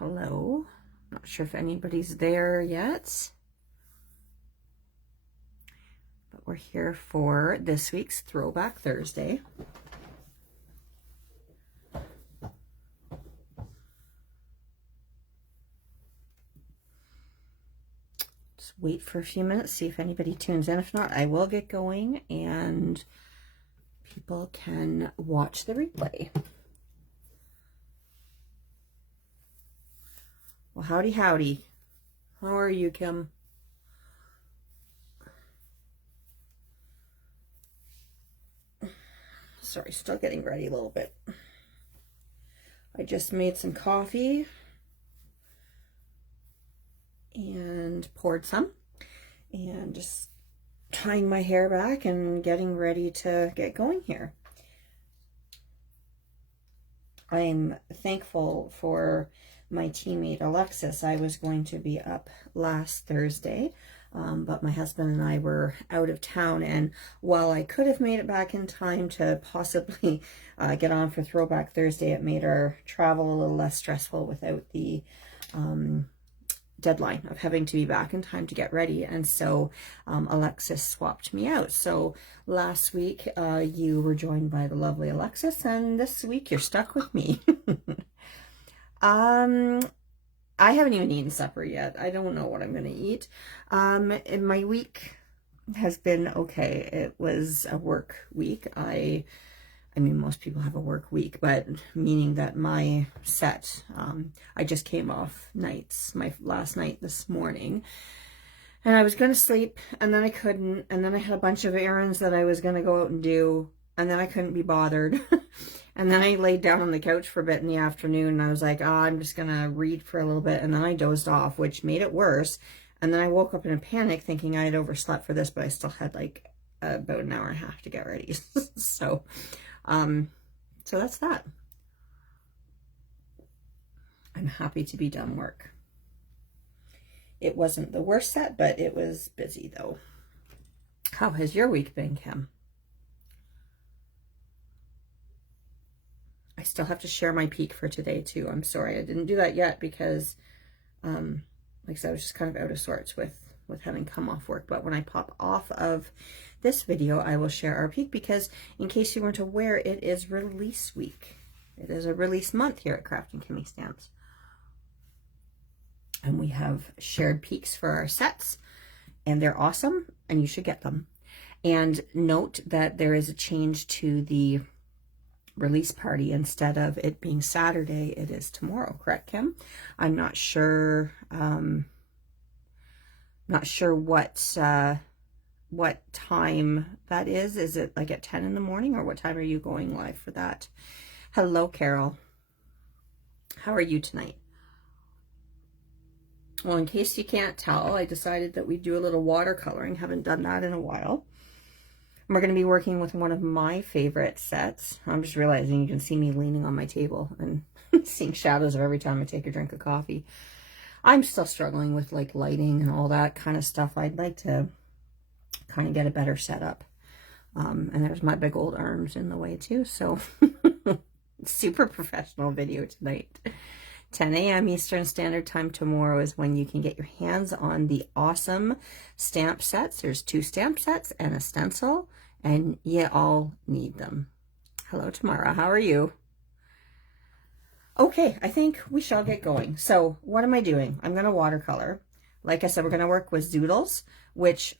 Hello. Not sure if anybody's there yet, but we're here for this week's Throwback Thursday. Just wait for a few minutes, see if anybody tunes in. If not, I will get going and people can watch the replay. Well, howdy, howdy. How are you, Kim? Sorry, still getting ready a little bit. I just made some coffee and poured some and just tying my hair back and getting ready to get going here. I'm thankful for my teammate Alexis. I was going to be up last Thursday, but my husband and I were out of town, and while I could have made it back in time to possibly get on for Throwback Thursday, it made our travel a little less stressful without the deadline of having to be back in time to get ready. And so Alexis swapped me out. So last week you were joined by the lovely Alexis, and this week you're stuck with me. I haven't even eaten supper yet. I don't know what I'm going to eat. My week has been okay. It was a work week. I mean, most people have a work week, but meaning that my set, I just came off nights, my last night this morning, and I was going to sleep, and then I couldn't, and then I had a bunch of errands that I was going to go out and do, and then I couldn't be bothered. And then I laid down on the couch for a bit in the afternoon, and I was like, oh, I'm just going to read for a little bit, and then I dozed off, which made it worse. And then I woke up in a panic thinking I had overslept for this, but I still had like about an hour and a half to get ready. So that's that. I'm happy to be done work. It wasn't the worst set, but it was busy though. How has your week been, Kim? I still have to share my peek for today too. I'm sorry I didn't do that yet because like I said, I was just kind of out of sorts with having come off work. But when I pop off of this video, I will share our peek, because in case you weren't aware, it is release week. It is a release month here at Crafting Kimmy Stamps. And we have shared peeks for our sets, and they're awesome, and you should get them. And note that there is a change to the release party. Instead of it being Saturday, it is tomorrow, correct, Kim? I'm not sure what time that is. Is it like at 10 in the morning, or what time are you going live for that? Hello, Carol. How are you tonight? Well, in case you can't tell, I decided that we'd do a little watercoloring. Haven't done that in a while. We're going to be working with one of my favorite sets. I'm just realizing you can see me leaning on my table and seeing shadows of every time I take a drink of coffee. I'm still struggling with like lighting and all that kind of stuff. I'd like to kind of get a better setup. And there's my big old arms in the way too. So super professional video tonight. 10 a.m. Eastern Standard Time tomorrow is when you can get your hands on the awesome stamp sets. There's 2 stamp sets and a stencil, and you all need them. Hello, Tamara. How are you? Okay, I think we shall get going. So what am I doing? I'm going to watercolor. Like I said, we're going to work with Zoodles, which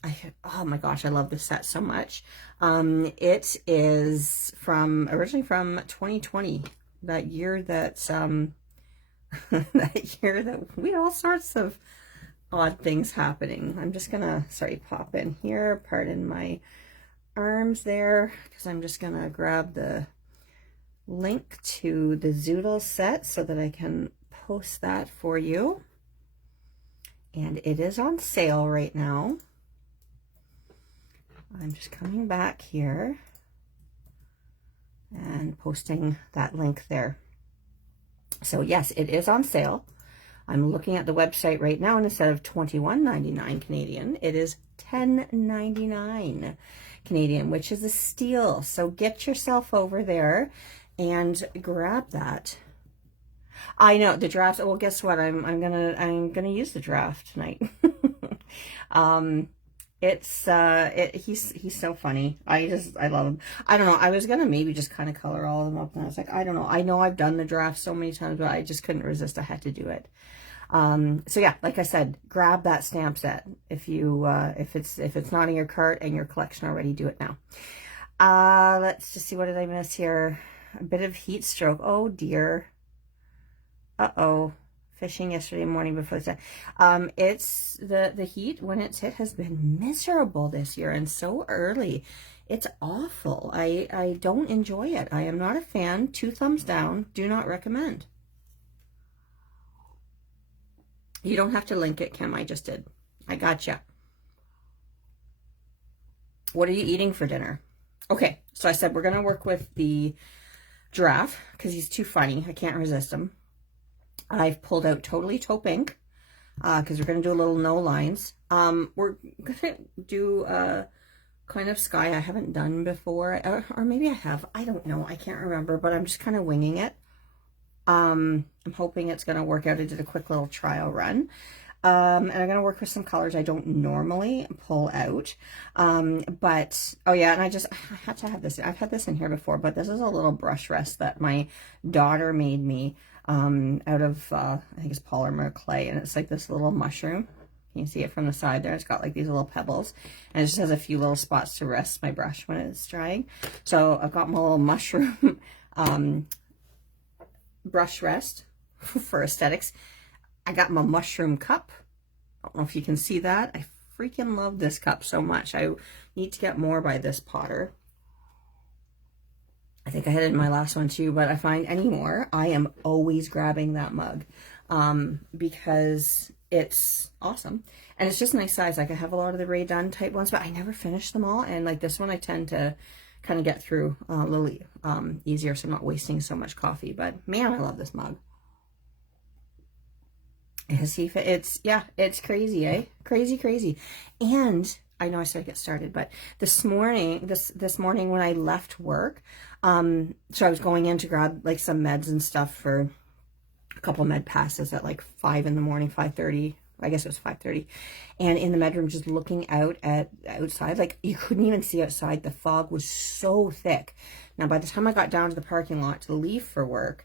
oh my gosh, I love this set so much. It is originally from 2020, that year that that year that we had all sorts of odd things happening. I'm just gonna pop in here, pardon my arms there, because I'm just gonna grab the link to the Zoodles set so that I can post that for you. And it is on sale right now. I'm just coming back here and posting that link there. So yes, it is on sale. I'm looking at the website right now, and instead of $21.99 Canadian, it is $10.99 Canadian, which is a steal. So get yourself over there and grab that. I know the draft. Well, guess what? I'm gonna use the draft tonight. um, he's so funny. I love him. I don't know. I was gonna maybe just kind of color all of them up, and I was like, I don't know. I know I've done the draft so many times, but I just couldn't resist. I had to do it. So yeah, like I said, grab that stamp set if you if it's not in your cart and your collection already. Do it now. Let's just see, what did I miss here? A bit of heat stroke. Oh dear. Uh-oh. Fishing yesterday morning before the it's the heat when it's hit has been miserable this year, and so early. It's awful. I don't enjoy it. I am not a fan. 2 thumbs down. Do not recommend. You don't have to link it, Kim. I just did. I gotcha. What are you eating for dinner? Okay, so I said we're going to work with the giraffe because he's too funny. I can't resist him. I've pulled out Totally Taupe ink because we're going to do a little no lines. We're going to do kind of sky I haven't done before, or maybe I have. I don't know. I can't remember, but I'm just kind of winging it. I'm hoping it's going to work out. I did a quick little trial run. And I'm going to work with some colors I don't normally pull out. But, oh yeah, and I had to have this. I've had this in here before, but this is a little brush rest that my daughter made me out of, I think it's polymer clay, and it's like this little mushroom. Can you see it from the side there? It's got like these little pebbles, and it just has a few little spots to rest my brush when it's drying. So I've got my little mushroom brush rest for aesthetics. I got my mushroom cup. I don't know if you can see that. I freaking love this cup so much. I need to get more by this potter. I think I had it in my last one too, but I find anymore, I am always grabbing that mug because it's awesome. And it's just a nice size. Like I have a lot of the Ray Dunn type ones, but I never finish them all. And like this one, I tend to kind of get through a little easier, so I'm not wasting so much coffee. But man, I love this mug. It's crazy, eh? Crazy. And I know I said get started, but this morning when I left work, so I was going in to grab like some meds and stuff for a couple med passes at like 5 in the morning, 5:30. I guess it was 5:30, and in the bedroom, just looking out at outside, like you couldn't even see outside. The fog was so thick. Now, by the time I got down to the parking lot to leave for work,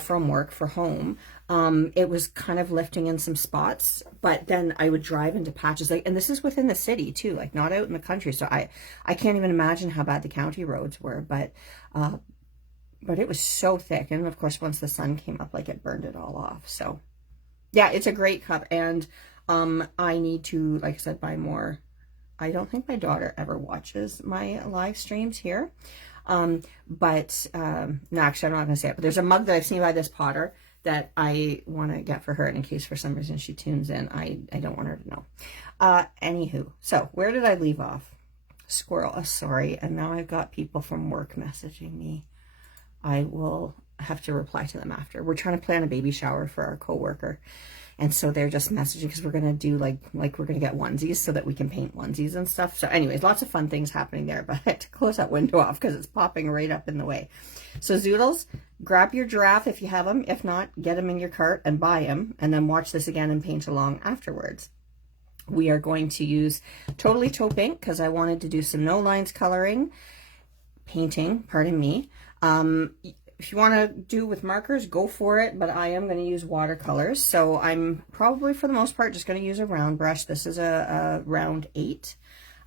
from work for home, it was kind of lifting in some spots, but then I would drive into patches, like, and this is within the city too, like not out in the country. So I can't even imagine how bad the county roads were, but it was so thick. And of course, once the sun came up, like it burned it all off. So yeah, it's a great cup. And I need to, like I said, buy more. I don't think my daughter ever watches my live streams here. No, actually, I'm not going to say it, but there's a mug that I've seen by this potter that I want to get for her. And in case for some reason she tunes in, I don't want her to know. Anywho, so where did I leave off? Squirrel. Oh, sorry. And now I've got people from work messaging me. I will have to reply to them after. We're trying to plan a baby shower for our coworker. And so they're just messaging because we're going to do like we're going to get onesies so that we can paint onesies and stuff. So anyways, lots of fun things happening there, but I had to close that window off because it's popping right up in the way. So Zoodles, grab your giraffe if you have them. If not, get them in your cart and buy them, and then watch this again and paint along afterwards. We are going to use Totally Taupe ink because I wanted to do some no lines coloring, painting, pardon me. If you want to do with markers, go for it, but I am going to use watercolors. So I'm probably, for the most part, just going to use a round brush. This is a round 8.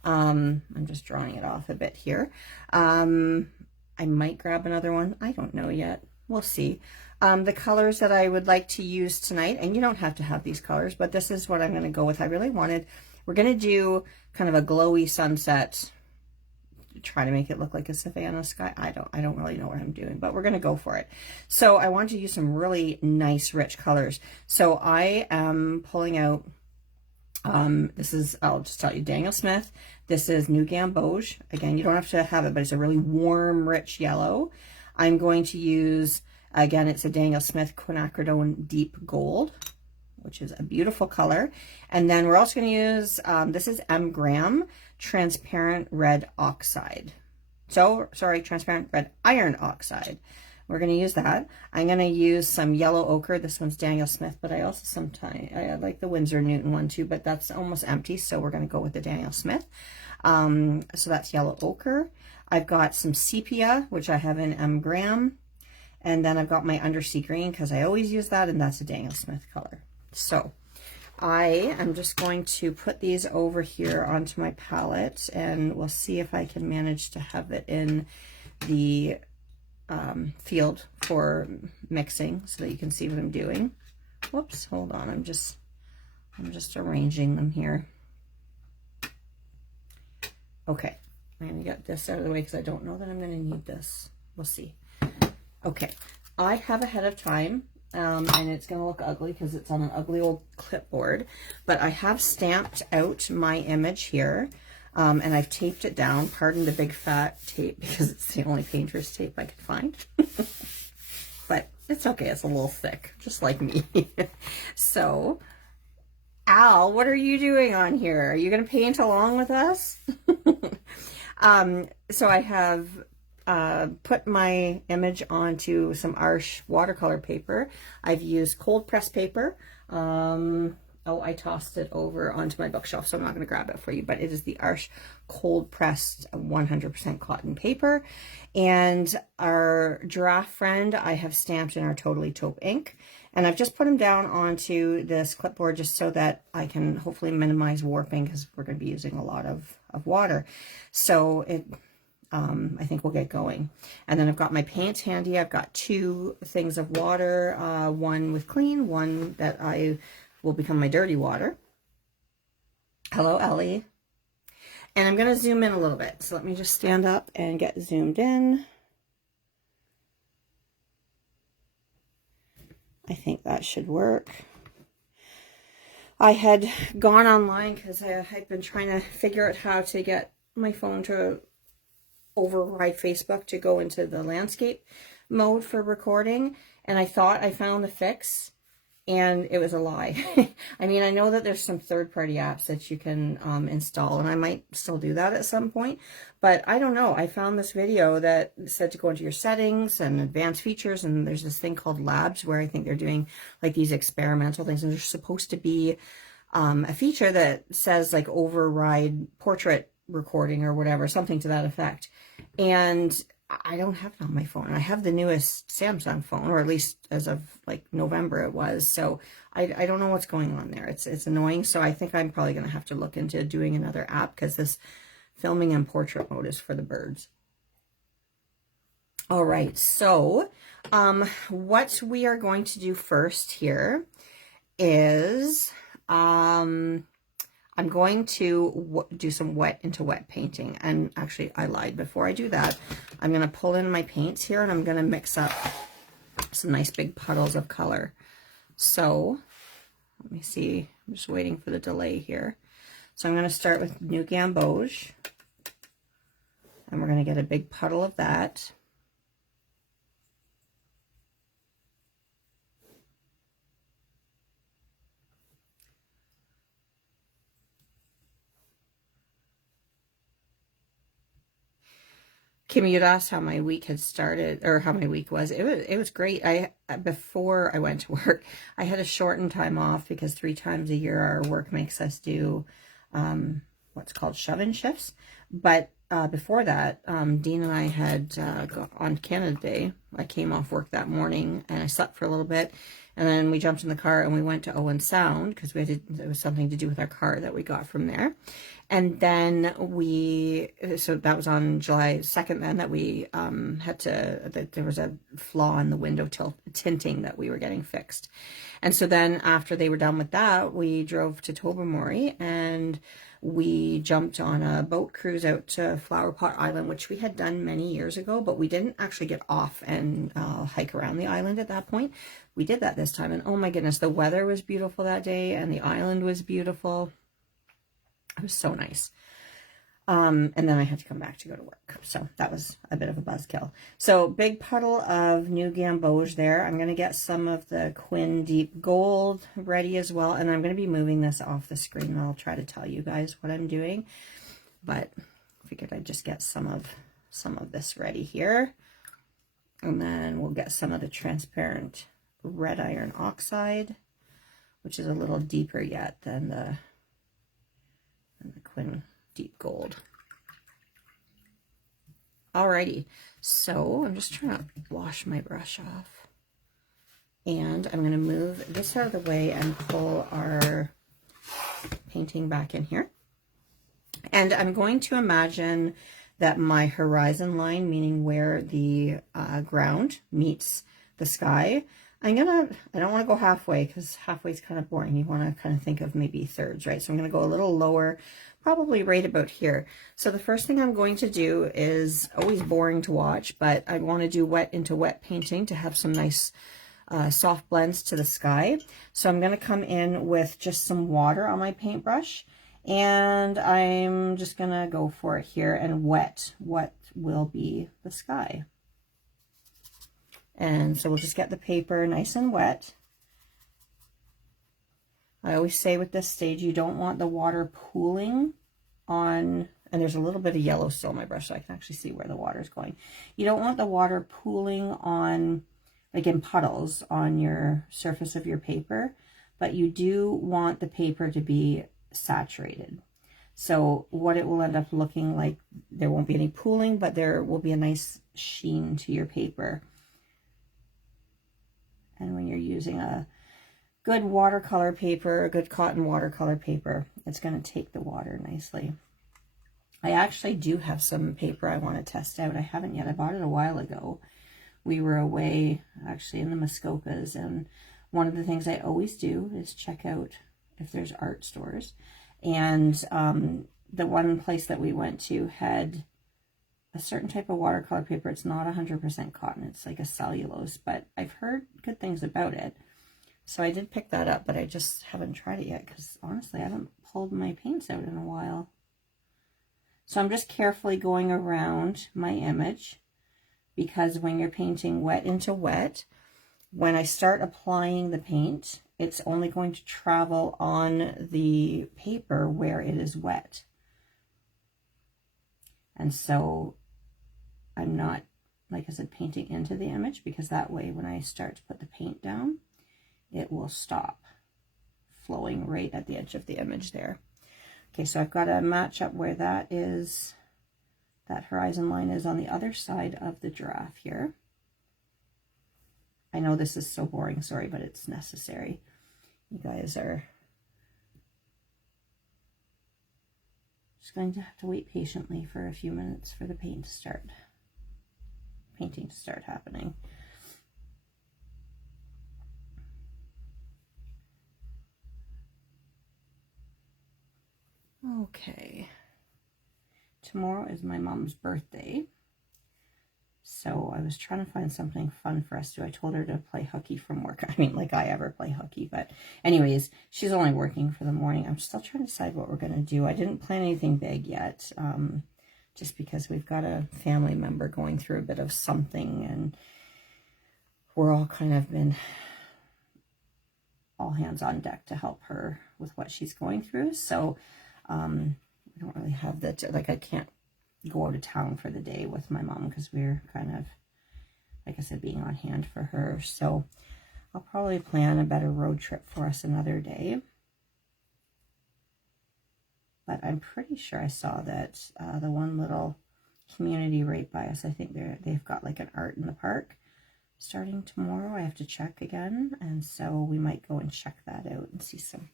I'm just drawing it off a bit here. I might grab another one. I don't know yet. We'll see. The colors that I would like to use tonight, and you don't have to have these colors, but this is what I'm going to go with. We're going to do kind of a glowy sunset, try to make it look like a Savannah sky. I don't really know what I'm doing, but we're going to go for it. So I want to use some really nice rich colors. So I am pulling out, this is, I'll just tell you, Daniel Smith. This is New Gamboge. Again, you don't have to have it, but it's a really warm, rich yellow. I'm going to use, again, it's a Daniel Smith Quinacridone Deep Gold, which is a beautiful color. And then we're also going to use, this is M. Graham Transparent Red Oxide. So, sorry, Transparent Red Iron Oxide, we're going to use that. I'm going to use some yellow ochre. This one's Daniel Smith, but I also sometimes, I like the Winsor Newton one too, but that's almost empty, so we're going to go with the Daniel Smith. So that's yellow ochre. I've got some sepia, which I have in M Graham. And then I've got my undersea green because I always use that, and that's a Daniel Smith color. So I am just going to put these over here onto my palette, and we'll see if I can manage to have it in the field for mixing so that you can see what I'm doing. Whoops, hold on. I'm just arranging them here. Okay, I'm going to get this out of the way because I don't know that I'm going to need this. We'll see. Okay, I have ahead of time, and it's going to look ugly because it's on an ugly old clipboard, but I have stamped out my image here, and I've taped it down. Pardon the big fat tape because it's the only painter's tape I could find. But it's okay, it's a little thick, just like me. So, Al, what are you doing on here? Are you going to paint along with us? So I have put my image onto some Arches watercolor paper. I've used cold press paper. Oh, I tossed it over onto my bookshelf, so I'm not going to grab it for you, but it is the Arches cold pressed 100% cotton paper. And our giraffe friend I have stamped in our Totally Taupe ink. And I've just put them down onto this clipboard just so that I can hopefully minimize warping because we're going to be using a lot of water. So it, I think we'll get going. And then I've got my paints handy. I've got two things of water, one with clean, one that I will become my dirty water. Hello, Ellie. And I'm going to zoom in a little bit. So let me just stand up and get zoomed in. I think that should work. I had gone online because I had been trying to figure out how to get my phone to override Facebook to go into the landscape mode for recording. And I thought I found the fix, and it was a lie. I mean, I know that there's some third-party apps that you can install, and I might still do that at some point, but I don't know. I found this video that said to go into your settings and advanced features, and there's this thing called Labs where I think they're doing like these experimental things, and there's supposed to be a feature that says like override portrait recording or whatever, something to that effect. And I don't have it on my phone. I have the newest Samsung phone, or at least as of like November it was. So I don't know what's going on there. It's annoying. So I think I'm probably going to have to look into doing another app because this filming in portrait mode is for the birds. All right. So what we are going to do first here is I'm going to do some wet into wet painting. And actually, I lied. Before I do that, I'm going to pull in my paints here, and I'm going to mix up some nice big puddles of color. So, let me see. I'm just waiting for the delay here. So I'm going to start with New Gamboge. And we're going to get a big puddle of that. Kimmy, you'd asked how my week had started, or how my week was. It was great. Before I went to work, I had a shortened time off because 3 times a year our work makes us do what's called shove-in shifts. But before that, Dean and I had on Canada Day. I came off work that morning and I slept for a little bit, and then we jumped in the car and we went to Owen Sound because it was something to do with our car that we got from there. And then so that was on July 2nd then that we there was a flaw in the window tinting that we were getting fixed. And so then after they were done with that, we drove to Tobermory and we jumped on a boat cruise out to Flower Pot Island, which we had done many years ago, but we didn't actually get off and hike around the island at that point. We did that this time, and oh my goodness, the weather was beautiful that day and the island was beautiful. It was so nice. And then I had to come back to go to work. So that was a bit of a buzzkill. So big puddle of New Gamboge there. I'm going to get some of the Quinn Deep Gold ready as well. And I'm going to be moving this off the screen. I'll try to tell you guys what I'm doing. But I figured I'd just get some of this ready here. And then we'll get some of the transparent red iron oxide, which is a little deeper yet than the Quin Deep Gold. Alrighty, so I'm just trying to wash my brush off. And I'm going to move this out of the way and pull our painting back in here. And I'm going to imagine that my horizon line, meaning where the ground meets the sky, I don't want to go halfway because halfway is kind of boring. You want to kind of think of maybe thirds, right? So I'm going to go a little lower, probably right about here. So the first thing I'm going to do is always boring to watch, but I want to do wet into wet painting to have some nice soft blends to the sky. So I'm going to come in with just some water on my paintbrush, and I'm just going to go for it here and wet what will be the sky. And so we'll just get the paper nice and wet. I always say with this stage, you don't want the water pooling on, and there's a little bit of yellow still on my brush, so I can actually see where the water is going. You don't want the water pooling on, like in puddles, on your surface of your paper, but you do want the paper to be saturated. So what it will end up looking like, there won't be any pooling, but there will be a nice sheen to your paper. And when you're using a good watercolor paper, a good cotton watercolor paper, it's going to take the water nicely. I actually do have some paper I want to test out. I haven't yet. I bought it a while ago. We were away actually in the Muskokas, and one of the things I always do is check out if there's art stores. And the one place that we went to had a certain type of watercolor paper. It's not 100% cotton. It's like a cellulose, but I've heard good things about it. So I did pick that up, but I just haven't tried it yet because honestly, I haven't pulled my paints out in a while. So I'm just carefully going around my image, because when you're painting wet into wet, when I start applying the paint, it's only going to travel on the paper where it is wet. And so I'm not, like I said, painting into the image, because that way when I start to put the paint down, it will stop flowing right at the edge of the image there. Okay, so I've got to match up where that is, that horizon line is on the other side of the giraffe here. I know this is so boring, sorry, but it's necessary. You guys are just going to have to wait patiently for a few minutes for the painting to start happening. Okay. Tomorrow is my mom's birthday. So I was trying to find something fun for us to do. I told her to play hooky from work. I mean, like I ever play hooky, but anyways, she's only working for the morning. I'm still trying to decide what we're going to do. I didn't plan anything big yet, just because we've got a family member going through a bit of something, and we're all kind of been all hands on deck to help her with what she's going through. So I don't really have that, like I can't go out of town for the day with my mom because we're kind of, like I said, being on hand for her. So I'll probably plan a better road trip for us another day. But I'm pretty sure I saw that the one little community right by us, I think they've got like an art in the park starting tomorrow. I have to check again, and so we might go and check that out and see some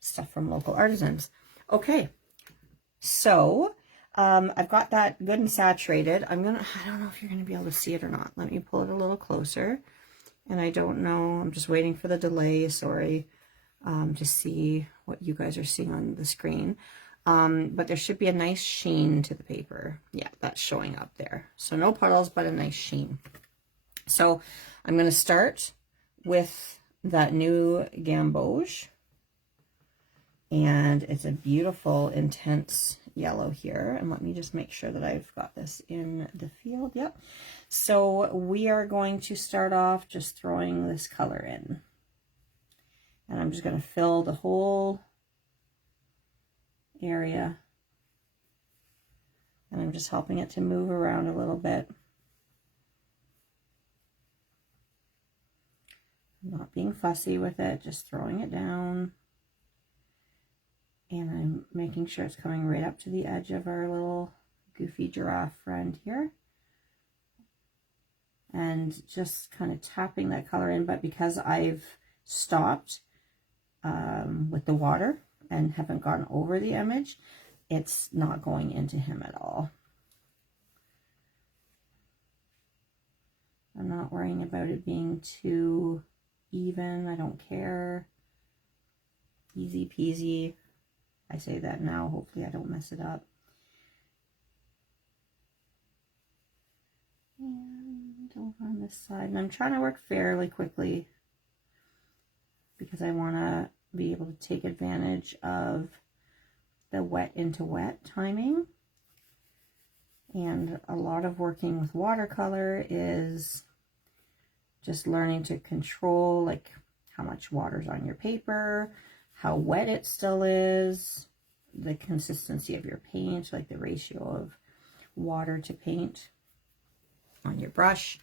stuff from local artisans. Okay, so I've got that good and saturated. I don't know if you're gonna be able to see it or not. Let me pull it a little closer. And I don't know, I'm just waiting for the delay, sorry, to see what you guys are seeing on the screen. But there should be a nice sheen to the paper. Yeah, that's showing up there. So no puddles, but a nice sheen. So I'm going to start with that new gamboge. And it's a beautiful, intense yellow here. And let me just make sure that I've got this in the field. Yep. So we are going to start off just throwing this color in. And I'm just going to fill the whole area. And I'm just helping it to move around a little bit. not being fussy with it, just throwing it down. And I'm making sure it's coming right up to the edge of our little goofy giraffe friend here. And just kind of tapping that color in, but because I've stopped with the water and haven't gone over the image, it's not going into him at all. I'm not worrying about it being too even. I don't care. Easy peasy. I say that now. Hopefully I don't mess it up. And over on this side. And I'm trying to work fairly quickly because I want to be able to take advantage of the wet into wet timing. And a lot of working with watercolor is just learning to control like how much water's on your paper, how wet it still is, the consistency of your paint, like the ratio of water to paint on your brush.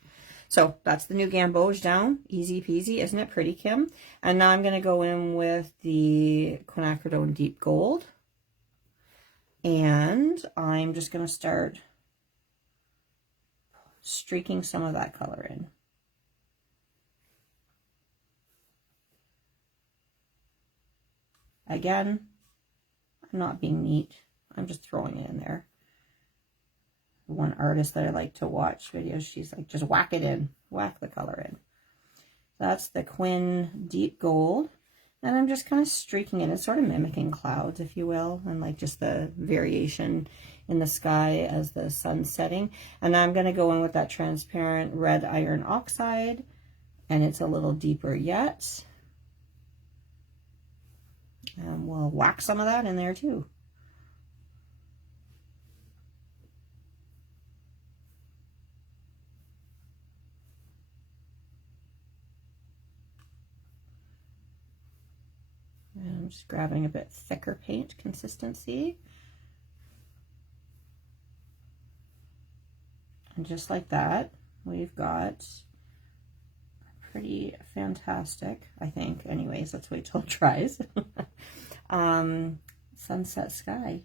So that's the new gamboge down. Easy peasy. Isn't it pretty, Kim? And now I'm going to go in with the quinacridone deep gold. And I'm just going to start streaking some of that color in. Again, I'm not being neat. I'm just throwing it in there. One artist that I like to watch videos, she's like, just whack it in. Whack the color in. That's the Quin Deep Gold. And I'm just kind of streaking it. It's sort of mimicking clouds, if you will, and like just the variation in the sky as the sun's setting. And now I'm going to go in with that transparent red iron oxide, and it's a little deeper yet. And we'll whack some of that in there too. And I'm just grabbing a bit thicker paint consistency. And just like that, we've got pretty fantastic, I think. Anyways, let's wait till it dries. Sunset sky.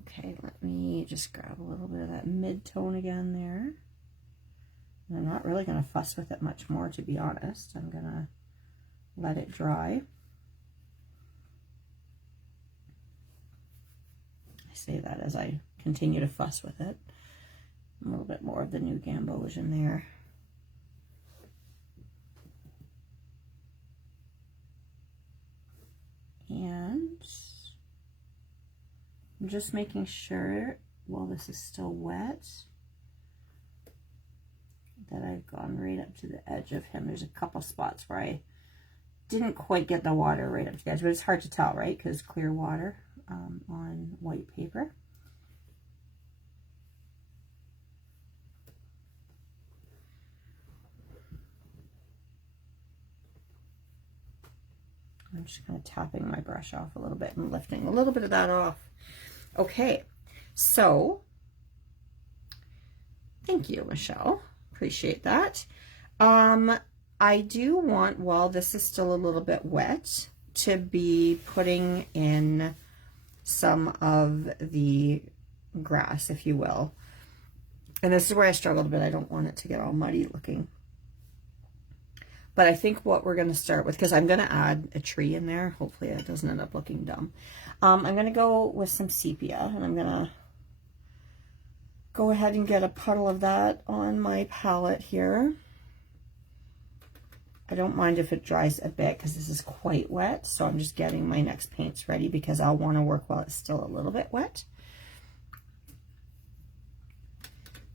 Okay, let me just grab a little bit of that mid-tone again there. And I'm not really going to fuss with it much more, to be honest. I'm going to let it dry. I say that as I continue to fuss with it. A little bit more of the new gamboge in there. And I'm just making sure, while this is still wet, that I've gone right up to the edge of him. There's a couple spots where I didn't quite get the water right up to the edge, but it's hard to tell, right? Because clear water on white paper. I'm just kind of tapping my brush off a little bit and lifting a little bit of that off. Okay, so thank you, Michelle. Appreciate that. I do want, while this is still a little bit wet, to be putting in some of the grass, if you will. And this is where I struggled a bit. I don't want it to get all muddy looking. But I think what we're going to start with, because I'm going to add a tree in there. Hopefully it doesn't end up looking dumb. I'm going to go with some sepia, and I'm going to go ahead and get a puddle of that on my palette here. I don't mind if it dries a bit because this is quite wet. So I'm just getting my next paints ready because I'll want to work while it's still a little bit wet.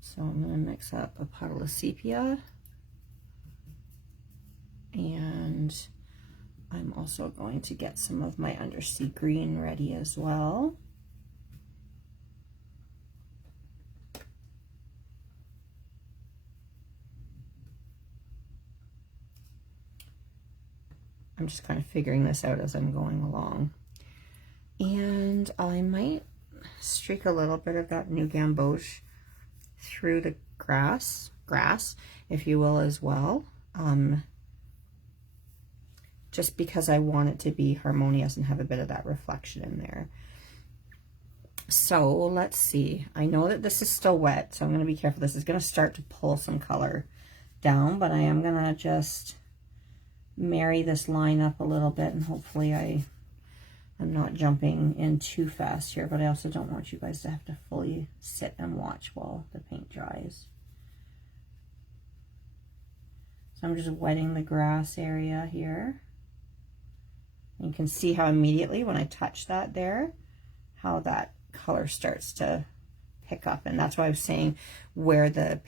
So I'm going to mix up a puddle of sepia. And I'm also going to get some of my undersea green ready as well. I'm just kind of figuring this out as I'm going along. And I might streak a little bit of that new gamboge through the grass, if you will, as well. Just because I want it to be harmonious and have a bit of that reflection in there. So let's see. I know that this is still wet, so I'm going to be careful. This is going to start to pull some color down, but I am going to just marry this line up a little bit, and hopefully I'm not jumping in too fast here, but I also don't want you guys to have to fully sit and watch while the paint dries. So I'm just wetting the grass area here. You can see how immediately when I touch that there, how that color starts to pick up. And that's why I was saying where the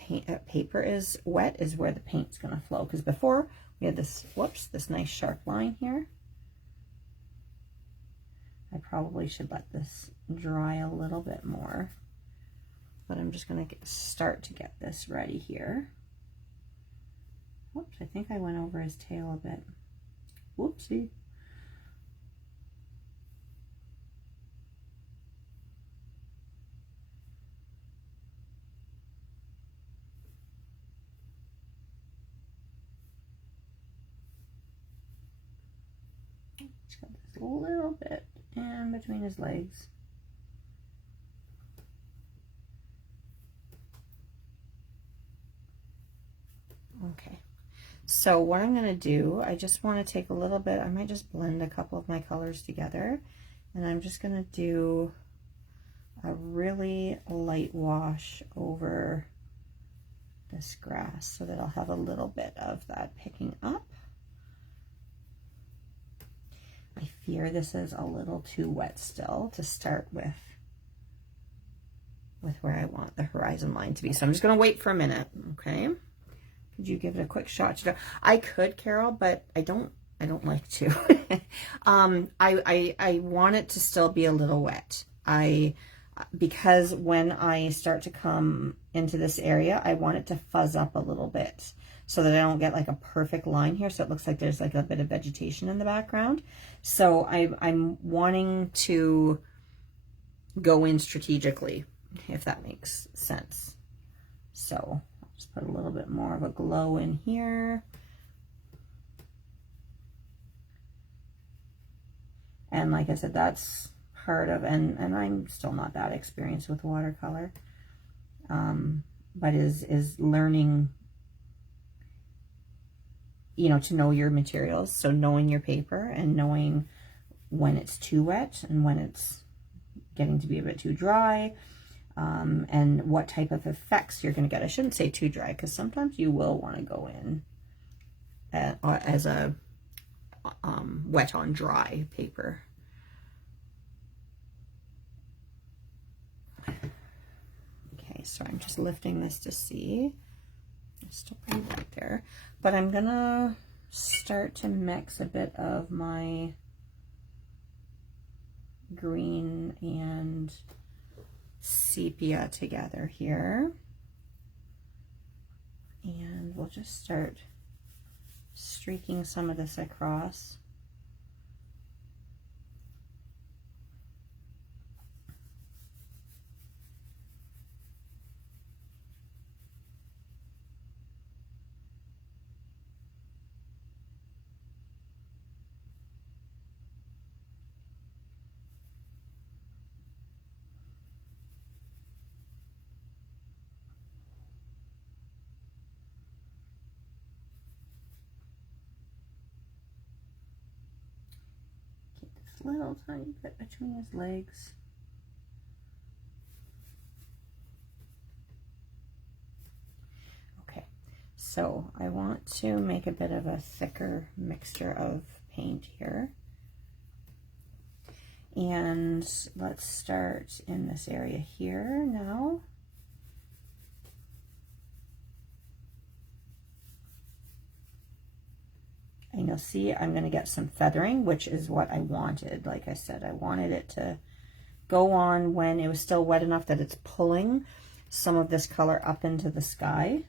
paper is wet is where the paint's going to flow. Because before we had this, whoops, this nice sharp line here. I probably should let this dry a little bit more. But I'm just going to start to get this ready here. Whoops, I think I went over his tail a bit. Whoopsie. Just got this little bit in between his legs. Okay, so what I'm going to do, I just want to take a little bit, I might just blend a couple of my colors together, and I'm just going to do a really light wash over this grass so that I'll have a little bit of that picking up. I fear this is a little too wet still to start with where I want the horizon line to be. So I'm just going to wait for a minute, okay? Could you give it a quick shot? I could, Carol, but I don't like to. I want it to still be a little wet. Because when I start to come into this area, I want it to fuzz up a little bit so that I don't get like a perfect line here. So it looks like there's like a bit of vegetation in the background. So I'm wanting to go in strategically, if that makes sense. So I'll just put a little bit more of a glow in here. And like I said, that's part of, and I'm still not that experienced with watercolor, but is learning, you know, to know your materials. So knowing your paper and knowing when it's too wet and when it's getting to be a bit too dry, and what type of effects you're going to get. I shouldn't say too dry, because sometimes you will want to go in as a wet on dry paper. Okay, so I'm just lifting this to see. It's still pretty wet there, but I'm gonna start to mix a bit of my green and sepia together here, and we'll just start streaking some of this across. Little tiny bit between his legs. Okay, so I want to make a bit of a thicker mixture of paint here. And let's start in this area here now. And you'll see I'm going to get some feathering, which is what I wanted. Like I said, I wanted it to go on when it was still wet enough that it's pulling some of this color up into the sky.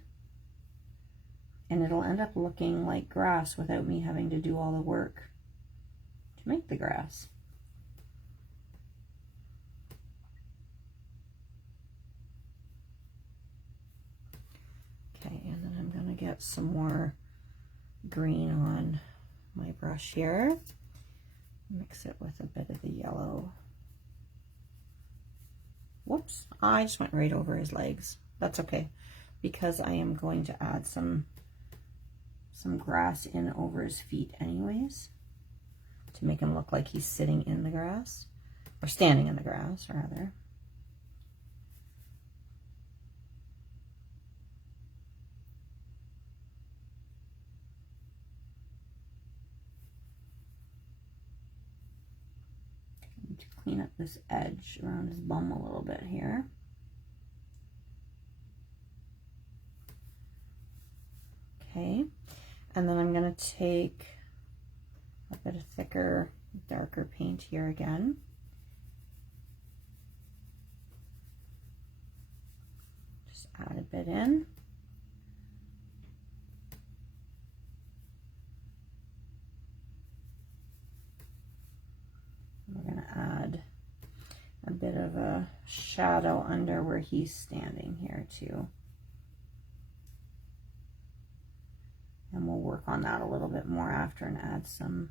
And it'll end up looking like grass without me having to do all the work to make the grass. get some more green on my brush here. Mix it with a bit of the yellow. Whoops, I just went right over his legs. That's okay, because I am going to add some grass in over his feet anyways, to make him look like he's sitting in the grass, or standing in the grass, rather. To clean up this edge around his bum a little bit here. Okay, and then I'm going to take a bit of thicker, darker paint here again. Just add a bit in. We're going to add a bit of a shadow under where he's standing here too. And we'll work on that a little bit more after and add some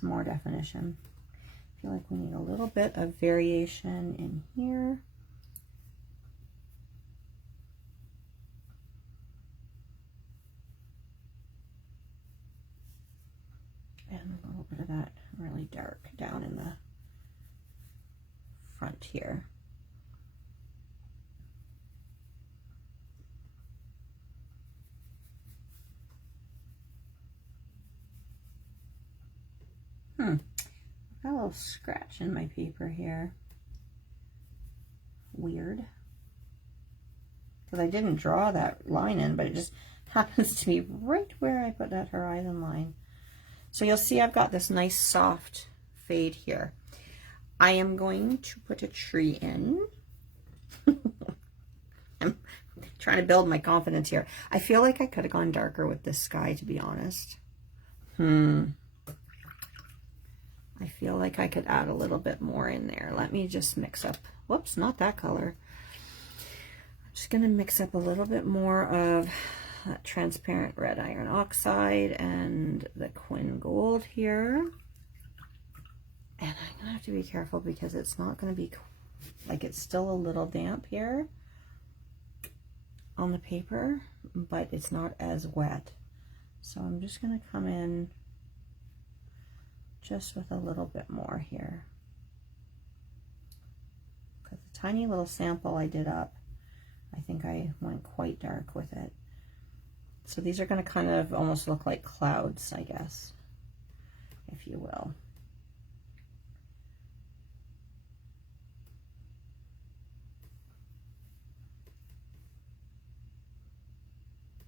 more definition. I feel like we need a little bit of variation in here. And a little bit of that really dark down in the front here. I've got a little scratch in my paper here. Weird. Because I didn't draw that line in, but it just happens to be right where I put that horizon line. So you'll see I've got this nice soft fade here. I am going to put a tree in. I'm trying to build my confidence here. I feel like I could have gone darker with this sky, to be honest. I feel like I could add a little bit more in there. Let me just mix up, whoops, not that color. I'm just going to mix up a little bit more of that transparent red iron oxide and the Quin Gold here. And I'm going to have to be careful because it's not going to be, like, it's still a little damp here on the paper, but it's not as wet. So I'm just going to come in just with a little bit more here. Because the tiny little sample I did up, I think I went quite dark with it. So these are going to kind of almost look like clouds, I guess, if you will.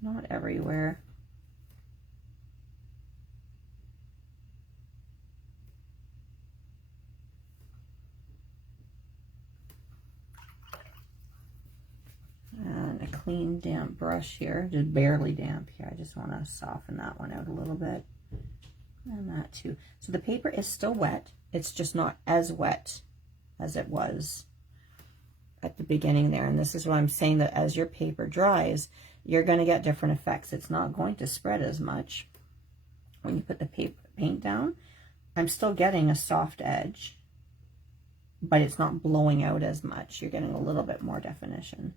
Not everywhere. And a clean, damp brush here, just barely damp here. I just want to soften that one out a little bit. And that too. So the paper is still wet. It's just not as wet as it was at the beginning there. And this is what I'm saying, that as your paper dries, you're going to get different effects. It's not going to spread as much when you put the paint down. I'm still getting a soft edge, but it's not blowing out as much. You're getting a little bit more definition.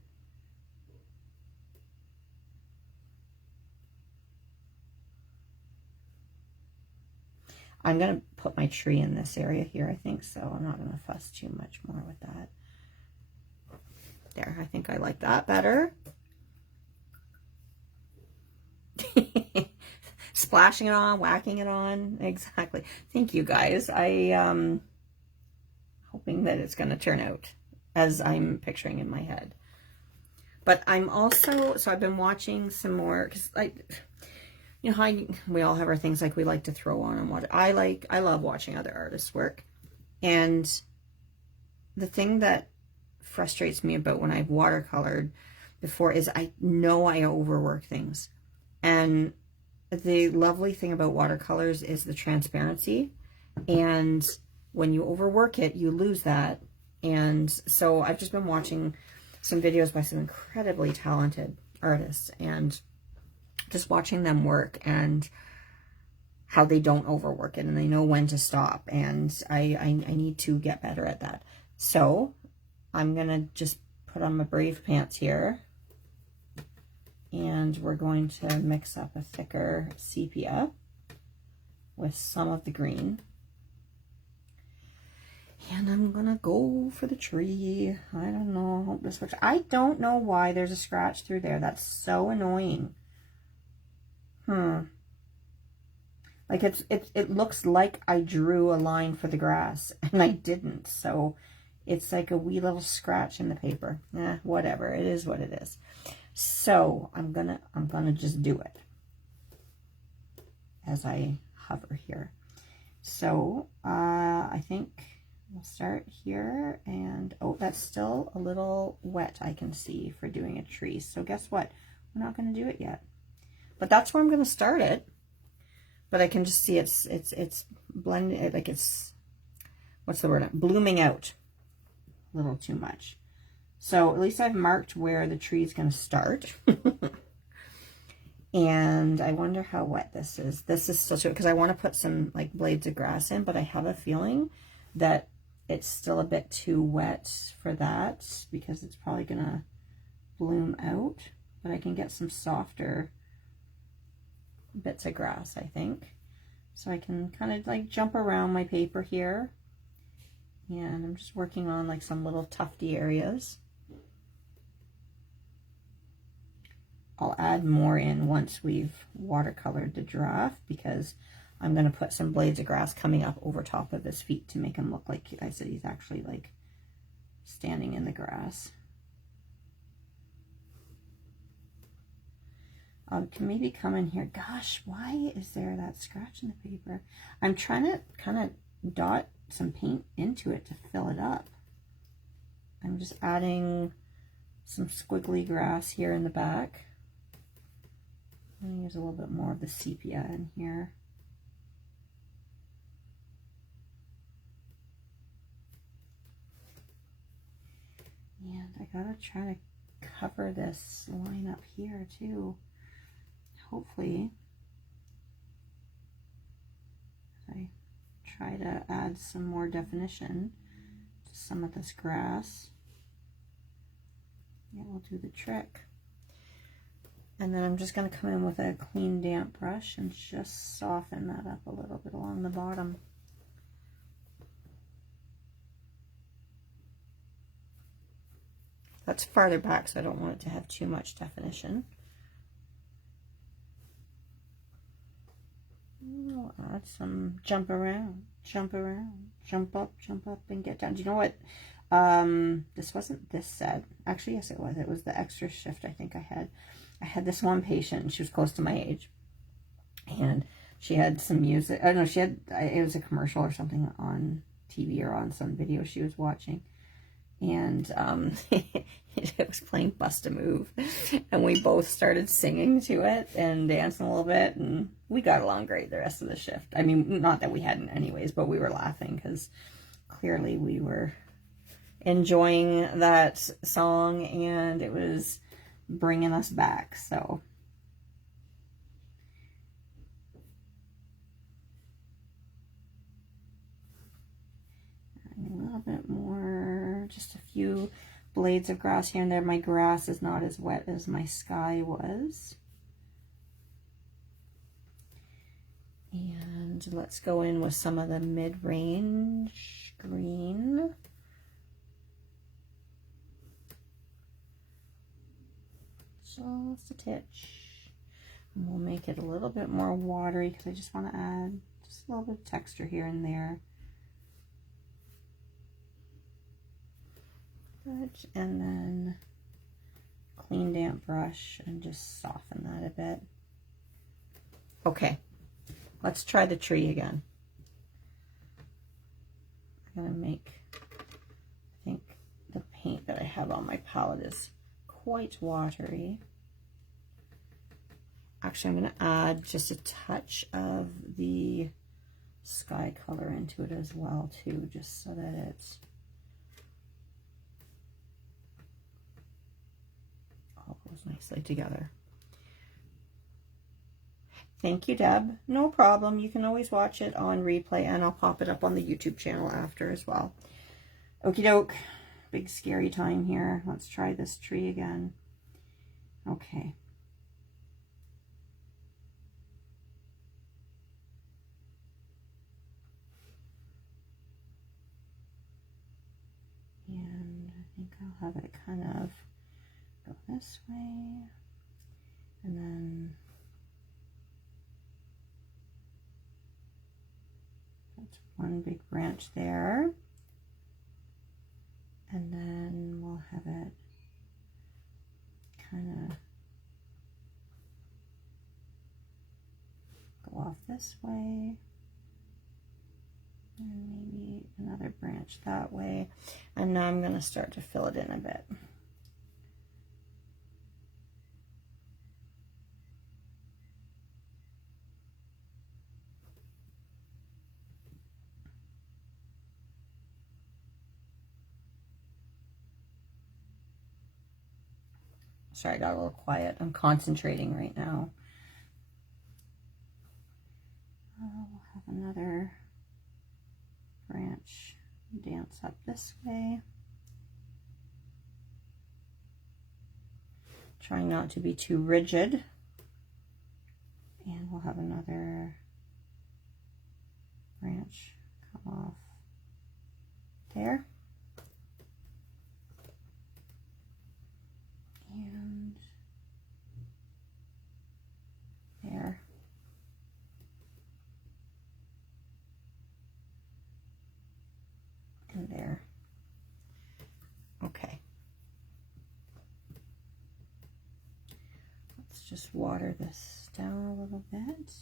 I'm going to put my tree in this area here, I think, so I'm not going to fuss too much more with that. There, I think I like that better. Splashing it on, whacking it on, exactly. Thank you guys. I hoping that it's going to turn out as I'm picturing in my head. But I'm also, so I've been watching some more, because you know how we all have our things like we like to throw on and what I like. I love watching other artists work. And the thing that frustrates me about when I've watercolored before is I know I overwork things. And the lovely thing about watercolors is the transparency. And when you overwork it, you lose that. And so I've just been watching some videos by some incredibly talented artists, and just watching them work and how they don't overwork it and they know when to stop. And I need to get better at that. So I'm going to just put on my Brave pants here. And we're going to mix up a thicker sepia with some of the green. And I'm going to go for the tree. I don't know. I hope this works. I don't know why there's a scratch through there. That's so annoying. Like it looks like I drew a line for the grass and I didn't. So it's like a wee little scratch in the paper. Whatever. It is what it is. So I'm gonna just do it as I hover here. So I think we'll start here, and oh, that's still a little wet, I can see, for doing a tree. So guess what? We're not gonna do it yet. But that's where I'm gonna start it. But I can just see it's blending, like it's, what's the word? Blooming out a little too much. So at least I've marked where the tree is going to start. And I wonder how wet this is. This is still, because I want to put some like blades of grass in, but I have a feeling that it's still a bit too wet for that, because it's probably going to bloom out. But I can get some softer bits of grass, I think. So I can kind of like jump around my paper here. And I'm just working on like some little tufty areas. I'll add more in once we've watercolored the giraffe, because I'm going to put some blades of grass coming up over top of his feet to make him look like, I said, he's actually like standing in the grass. I can maybe come in here. Gosh, why is there that scratch in the paper? I'm trying to kind of dot some paint into it to fill it up. I'm just adding some squiggly grass here in the back. I'm going to use a little bit more of the sepia in here. And I gotta try to cover this line up here too. Hopefully, as I try to add some more definition to some of this grass, it will do the trick. And then I'm just going to come in with a clean damp brush and just soften that up a little bit along the bottom. That's farther back, so I don't want it to have too much definition. I'll add some jump around, jump up, and get down. Do you know what? This wasn't this set. Actually, yes, it was. It was the extra shift I think I had. I had this one patient, and she was close to my age, and she had some music. Oh no, she had, it was a commercial or something on TV or on some video she was watching, and it was playing Bust a Move, and we both started singing to it and dancing a little bit, and we got along great the rest of the shift. I mean, not that we hadn't anyways, but we were laughing because clearly we were enjoying that song, and it was bringing us back. So a little bit more, just a few blades of grass here and there. My grass is not as wet as my sky was. And let's go in with some of the mid-range green. Just a titch. And we'll make it a little bit more watery because I just want to add just a little bit of texture here and there. Good. And then clean damp brush and just soften that a bit. Okay, let's try the tree again. I'm gonna make, I think the paint that I have on my palette is quite watery. Actually, I'm going to add just a touch of the sky color into it as well too, just so that it's all goes nice nicely together. Thank you, Deb. No problem. You can always watch it on replay, and I'll pop it up on the YouTube channel after as well. Okie doke. Big scary time here. Let's try this tree again. Okay. And I think I'll have it kind of go this way, and then that's one big branch there, and then we'll have it kind of go off this way, and maybe another branch that way. And now I'm going to start to fill it in a bit. Sorry, I got a little quiet. I'm concentrating right now. We'll have another branch dance up this way. Trying not to be too rigid. And we'll have another branch come off there. And there. And there. Okay. Let's just water this down a little bit.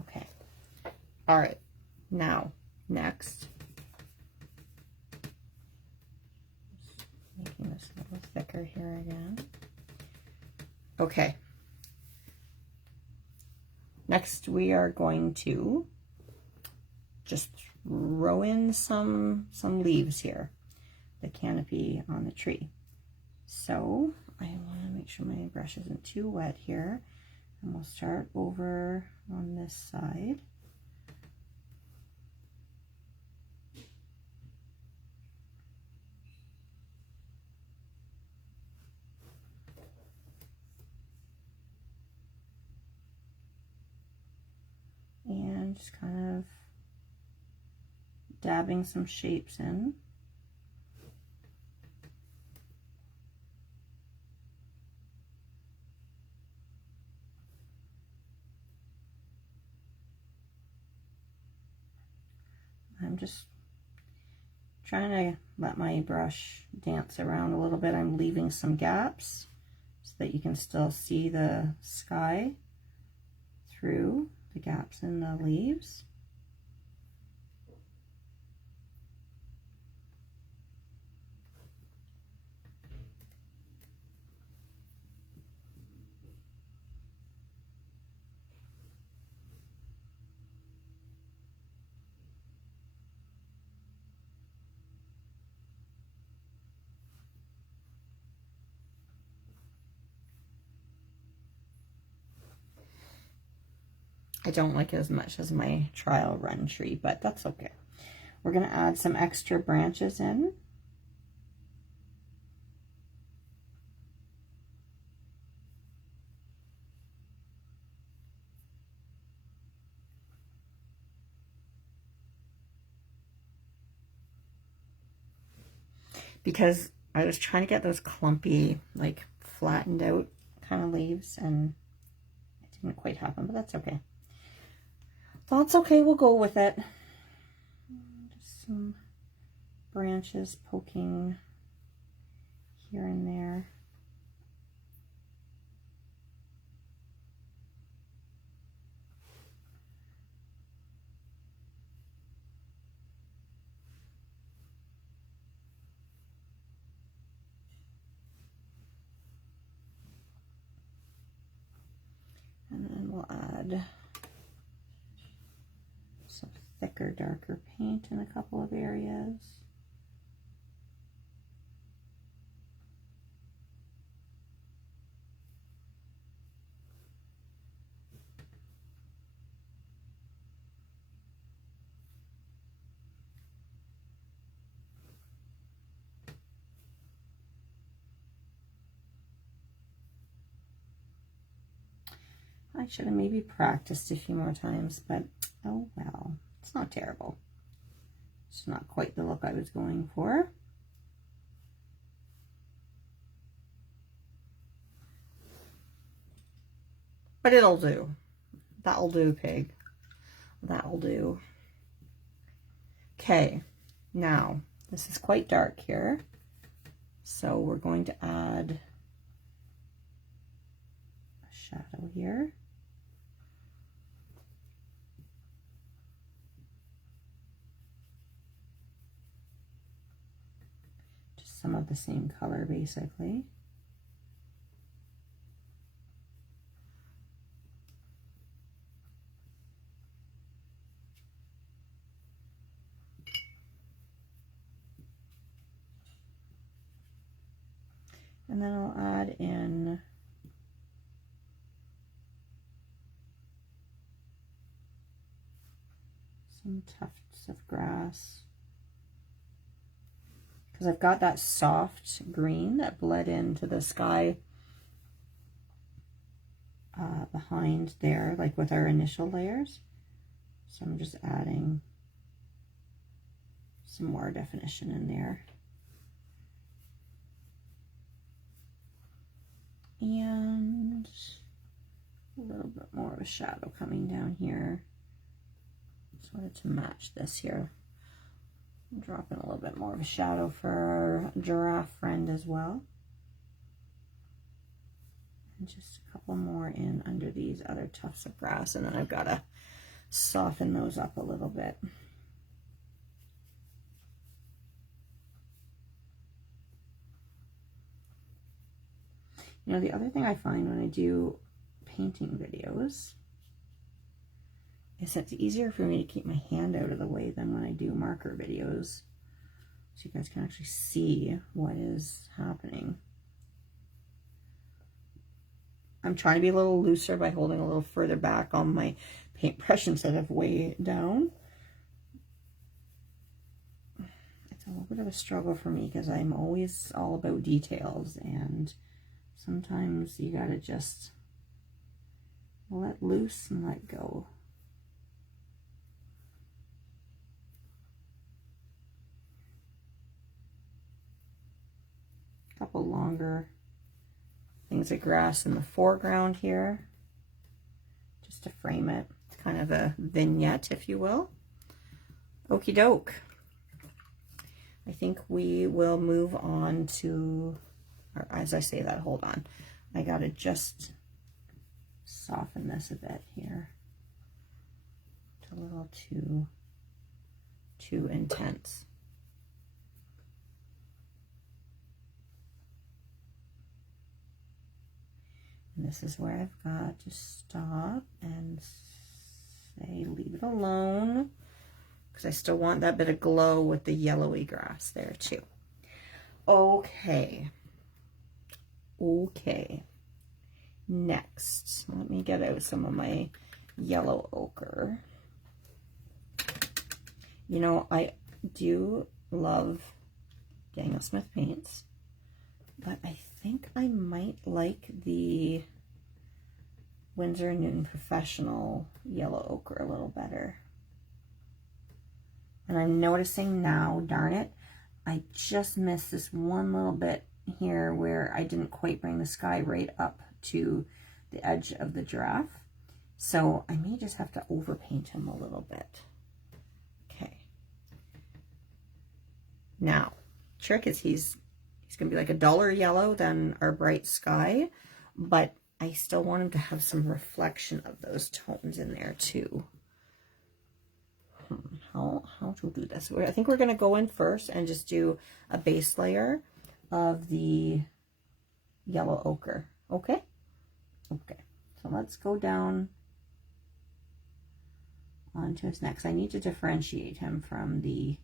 Okay. All right. Now, next. Making this a little thicker here again. Okay. Next, we are going to just throw in some leaves here, the canopy on the tree. So I want to make sure my brush isn't too wet here, and we'll start over on this side. And just kind of dabbing some shapes in. I'm just trying to let my brush dance around a little bit. I'm leaving some gaps so that you can still see the sky through the gaps in the leaves. I don't like it as much as my trial run tree, but that's okay. We're going to add some extra branches in. Because I was trying to get those clumpy, like flattened out kind of leaves, and it didn't quite happen, but that's okay. That's okay, we'll go with it. Just some branches poking here and there. I'll add some thicker, darker paint in a couple of areas. I should have maybe practiced a few more times, but oh well, it's not terrible. It's not quite the look I was going for. But it'll do. That'll do, pig. That'll do. Okay, now this is quite dark here, so we're going to add a shadow here. Just some of the same color, basically. And then I'll add in some tufts of grass, because I've got that soft green that bled into the sky behind there, like with our initial layers. So I'm just adding some more definition in there. And a little bit more of a shadow coming down here, sort of to match this here. I'm dropping a little bit more of a shadow for our giraffe friend as well. And just a couple more in under these other tufts of grass, and then I've got to soften those up a little bit. You know, the other thing I find when I do painting videos is that it's easier for me to keep my hand out of the way than when I do marker videos, so you guys can actually see what is happening. I'm trying to be a little looser by holding a little further back on my paintbrush instead of way down. It's a little bit of a struggle for me because I'm always all about details, and sometimes you gotta just let loose and let go. A couple longer things of grass in the foreground here, just to frame it. It's kind of a vignette, if you will. Okie doke. I think we will move on to, or as I say that, hold on. I gotta just soften this a bit here. It's a little too intense. And this is where I've got to stop and say, leave it alone, because I still want that bit of glow with the yellowy grass there too. Okay. Okay. Next, let me get out some of my yellow ochre. You know, I do love Daniel Smith paints, but I think I might like the Winsor & Newton Professional yellow ochre a little better. And I'm noticing now, darn it, I just missed this one little bit here where I didn't quite bring the sky right up to the edge of the giraffe. So I may just have to overpaint him a little bit. Okay. Now, trick is he's going to be like a duller yellow than our bright sky, but I still want him to have some reflection of those tones in there too. How to do this? I think we're going to go in first and just do a base layer of the yellow ochre. Okay? Okay. So let's go down onto his neck. I need to differentiate him from the...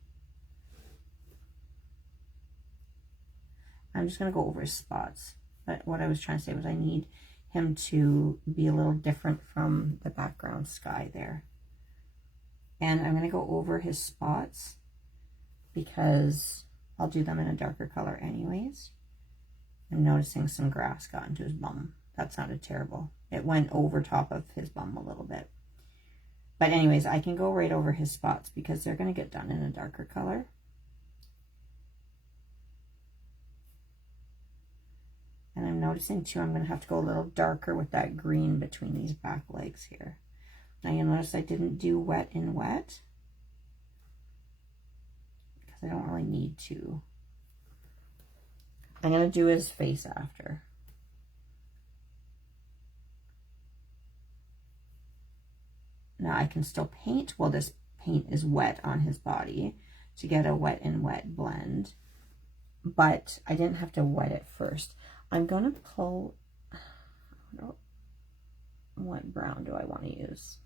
I'm just going to go over his spots. But what I was trying to say was I need him to be a little different from the background sky there. And I'm going to go over his spots because I'll do them in a darker color anyways. I'm noticing some grass got into his bum. That sounded terrible. It went over top of his bum a little bit. But anyways, I can go right over his spots because they're going to get done in a darker color. And I'm noticing too, I'm going to have to go a little darker with that green between these back legs here. Now you'll notice I didn't do wet in wet because I don't really need to. I'm going to do his face after. Now I can still paint while this paint is wet on his body to get a wet and wet blend, but I didn't have to wet it first. I'm going to pull, what brown do I want to use?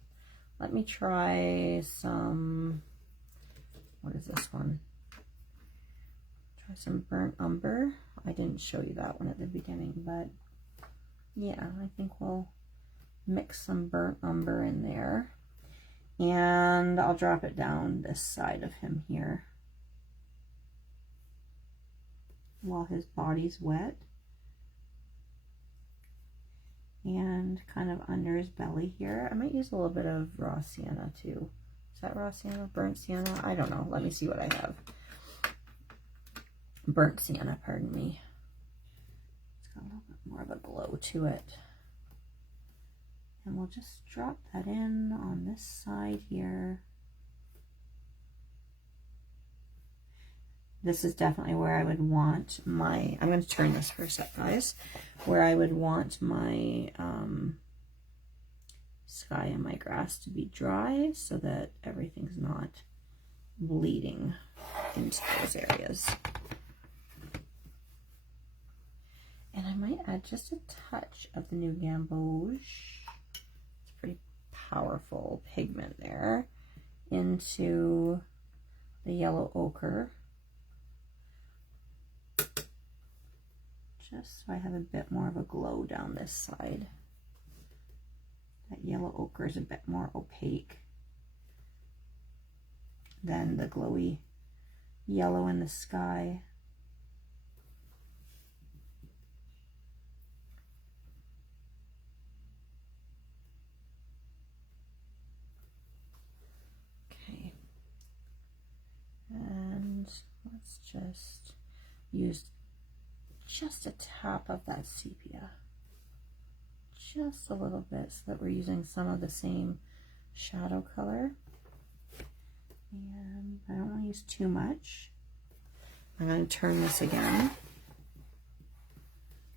Let me try some, what is this one? Try some burnt umber. I didn't show you that one at the beginning, but yeah, I think we'll mix some burnt umber in there. And I'll drop it down this side of him here while his body's wet. And kind of under his belly here. I might use a little bit of raw sienna too. Is that raw sienna? Burnt sienna? I don't know. Let me see what I have. Burnt sienna, pardon me. It's got a little bit more of a glow to it. And we'll just drop that in on this side here. This is definitely where I would want my, I'm going to turn this for a sec, guys, where I would want my sky and my grass to be dry so that everything's not bleeding into those areas. And I might add just a touch of the new gamboge. It's a pretty powerful pigment there into the yellow ochre. Just so I have a bit more of a glow down this side. That yellow ochre is a bit more opaque than the glowy yellow in the sky. Okay. And let's just use just a tap of that sepia, just a little bit, so that we're using some of the same shadow color. And I don't want to use too much. I'm going to turn this again,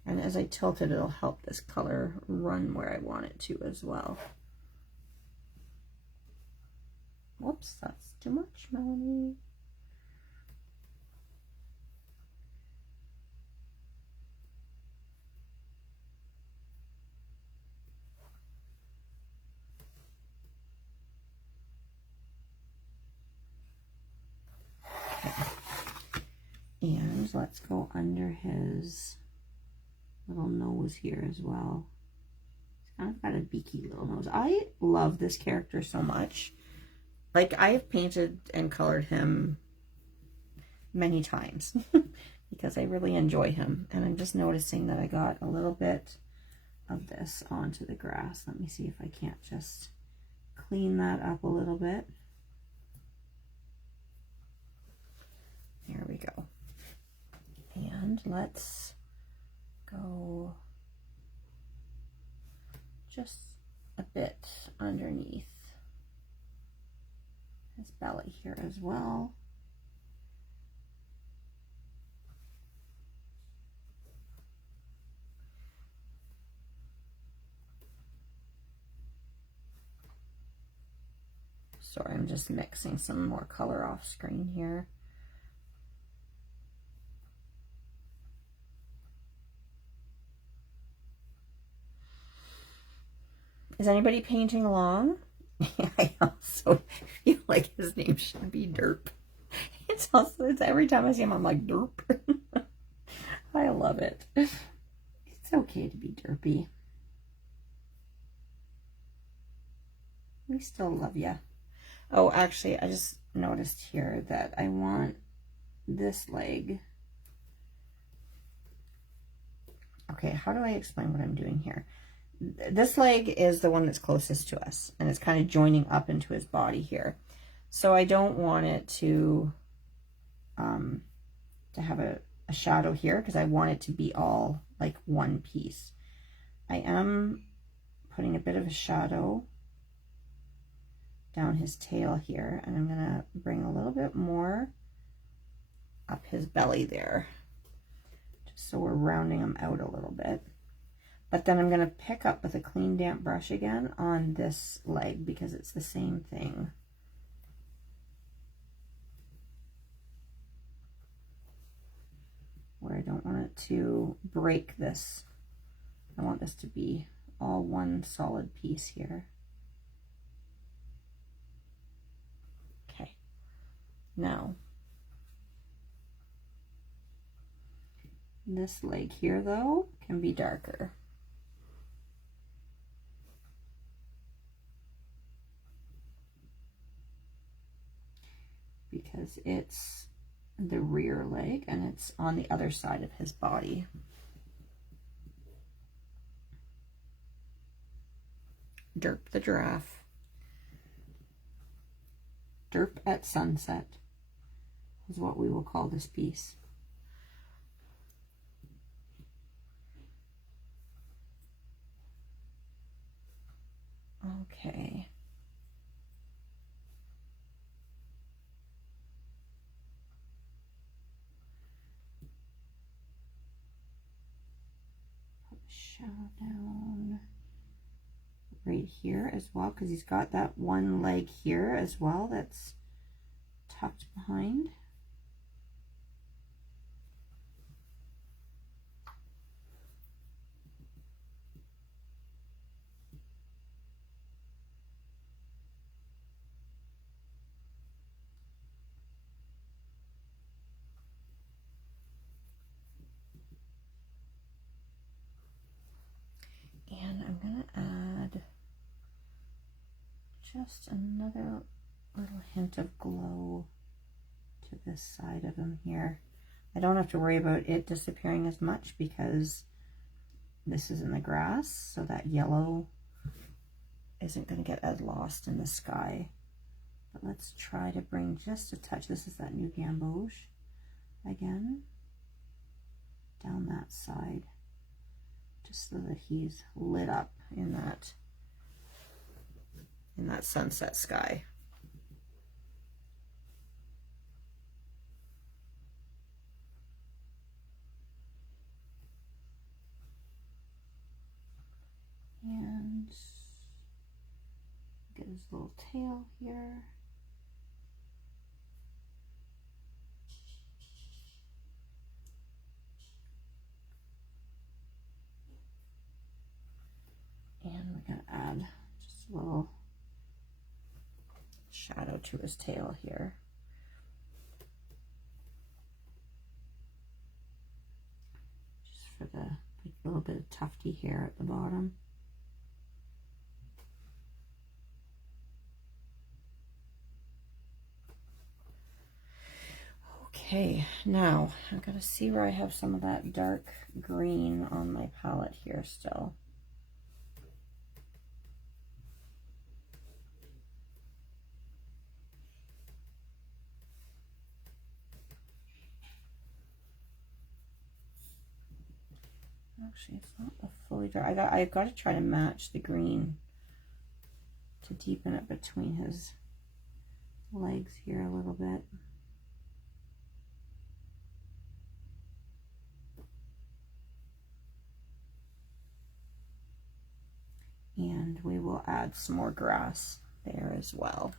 and as I tilt it, it'll help this color run where I want it to as well. Whoops, that's too much, Melanie. And let's go under his little nose here as well. He's kind of got a beaky little nose. I love this character so much. Like, I have painted and colored him many times because I really enjoy him. And I'm just noticing that I got a little bit of this onto the grass. Let me see if I can't just clean that up a little bit. There we go. And let's go just a bit underneath his belly here as well. Sorry, I'm just mixing some more color off screen here. Is anybody painting along? I also feel like his name should be Derp. It's also, it's every time I see him, I'm like, Derp. I love it. It's okay to be derpy. We still love you. Oh, actually, I just noticed here that I want this leg. Okay, how do I explain what I'm doing here? This leg is the one that's closest to us, and it's kind of joining up into his body here. So I don't want it to have a shadow here, because I want it to be all like one piece. I am putting a bit of a shadow down his tail here, and I'm gonna bring a little bit more up his belly there, just so we're rounding him out a little bit. But then I'm gonna pick up with a clean damp brush again on this leg, because it's the same thing. Where I don't want it to break this. I want this to be all one solid piece here. Okay, now this leg here though can be darker. Because it's the rear leg and it's on the other side of his body. Derp the giraffe. Derp at sunset is what we will call this piece. Okay. Put the shadow down right here as well, because he's got that one leg here as well that's tucked behind. And I'm going to add just another little hint of glow to this side of him here. I don't have to worry about it disappearing as much because this is in the grass, so that yellow isn't going to get as lost in the sky. But let's try to bring just a touch. This is that new gamboge again, down that side, just so that he's lit up in that sunset sky. And get his little tail here. And we're going to add just a little shadow to his tail here. Just for the little bit of tufty hair at the bottom. Okay, now I've got to see where I have some of that dark green on my palette here still. Actually, it's not a fully dark. I've got to try to match the green to deepen it between his legs here a little bit. And we will add some more grass there as well.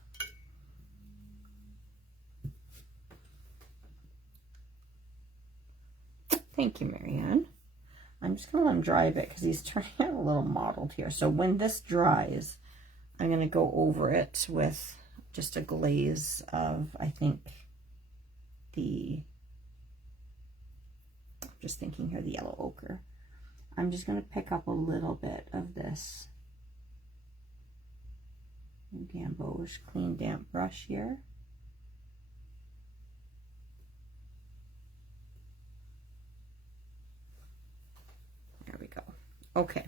Thank you, Marianne. I'm just going to let him dry a bit because he's turning out a little mottled here. So when this dries, I'm going to go over it with just a glaze of, I think, just thinking here, the yellow ochre. I'm just going to pick up a little bit of this Gamboge clean damp brush here. There we go. Okay,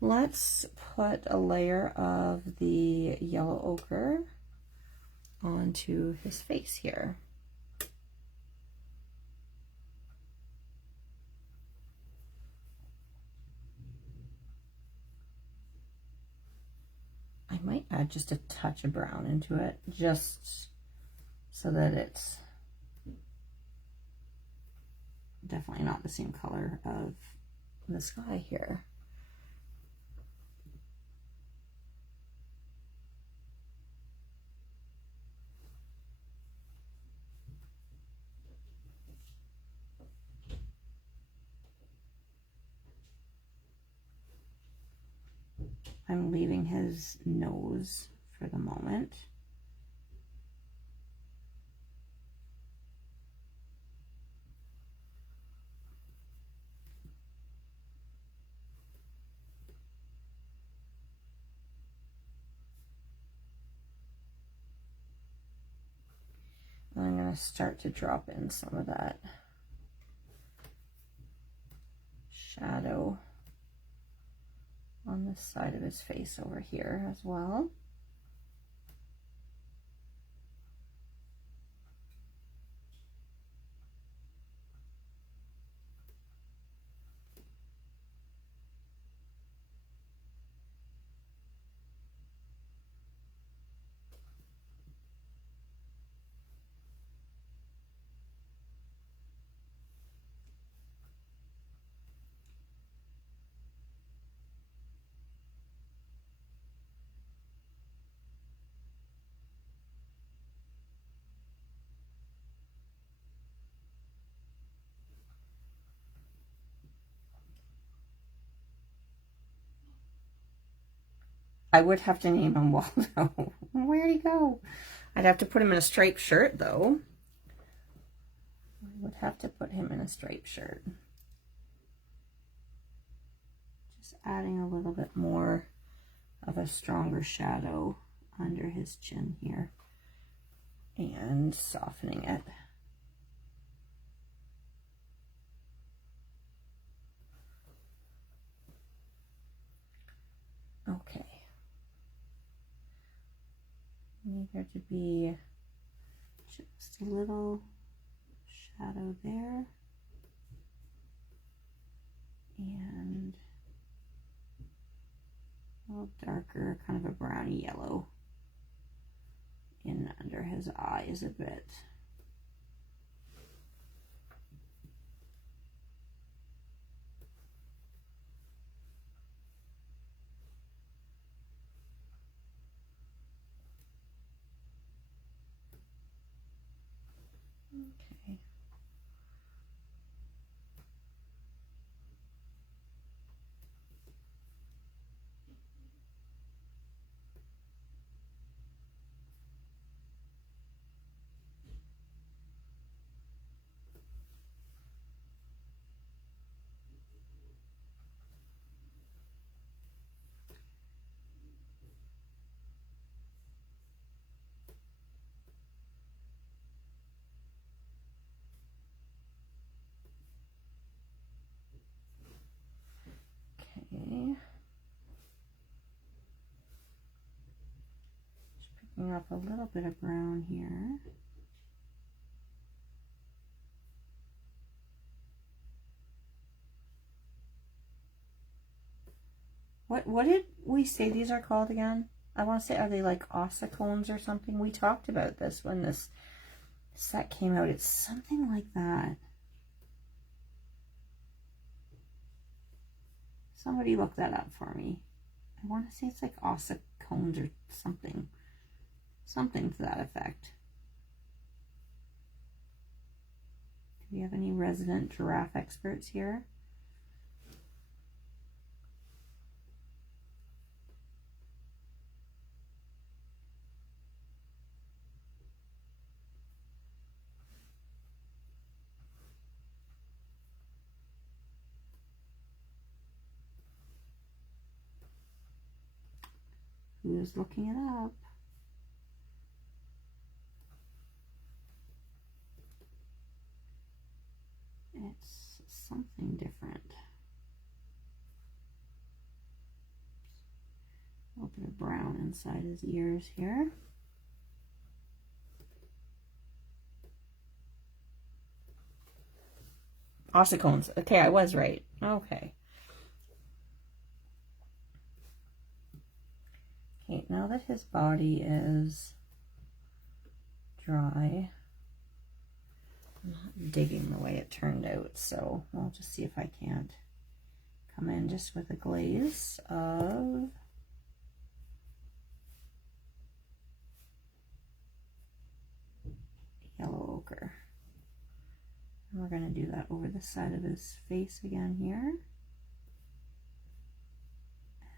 let's put a layer of the yellow ochre onto his face here. I might add just a touch of brown into it, just so that it's definitely not the same color of the sky here. I'm leaving his nose for the moment. I'm going to start to drop in some of that shadow on this side of his face over here as well. I would have to name him Waldo. Where'd he go? I'd have to put him in a striped shirt, though. I would have to put him in a striped shirt. Just adding a little bit more of a stronger shadow under his chin here and softening it. Okay. Need there to be just a little shadow there and a little darker, kind of a browny yellow in under his eyes a bit. Okay. Just picking up a little bit of brown here. What did we say these are called again? I want to say, are they like ossicones or something? We talked about this when this set came out. It's something like that. Somebody look that up for me. I want to say it's like ossicones or something. Something to that effect. Do we have any resident giraffe experts here? Who's looking it up? It's something different. A little bit of brown inside his ears here. Ossicones. Okay, I was right. Okay. Okay, now that his body is dry, I'm not digging the way it turned out, so I'll just see if I can't come in just with a glaze of yellow ochre. And we're going to do that over the side of his face again here.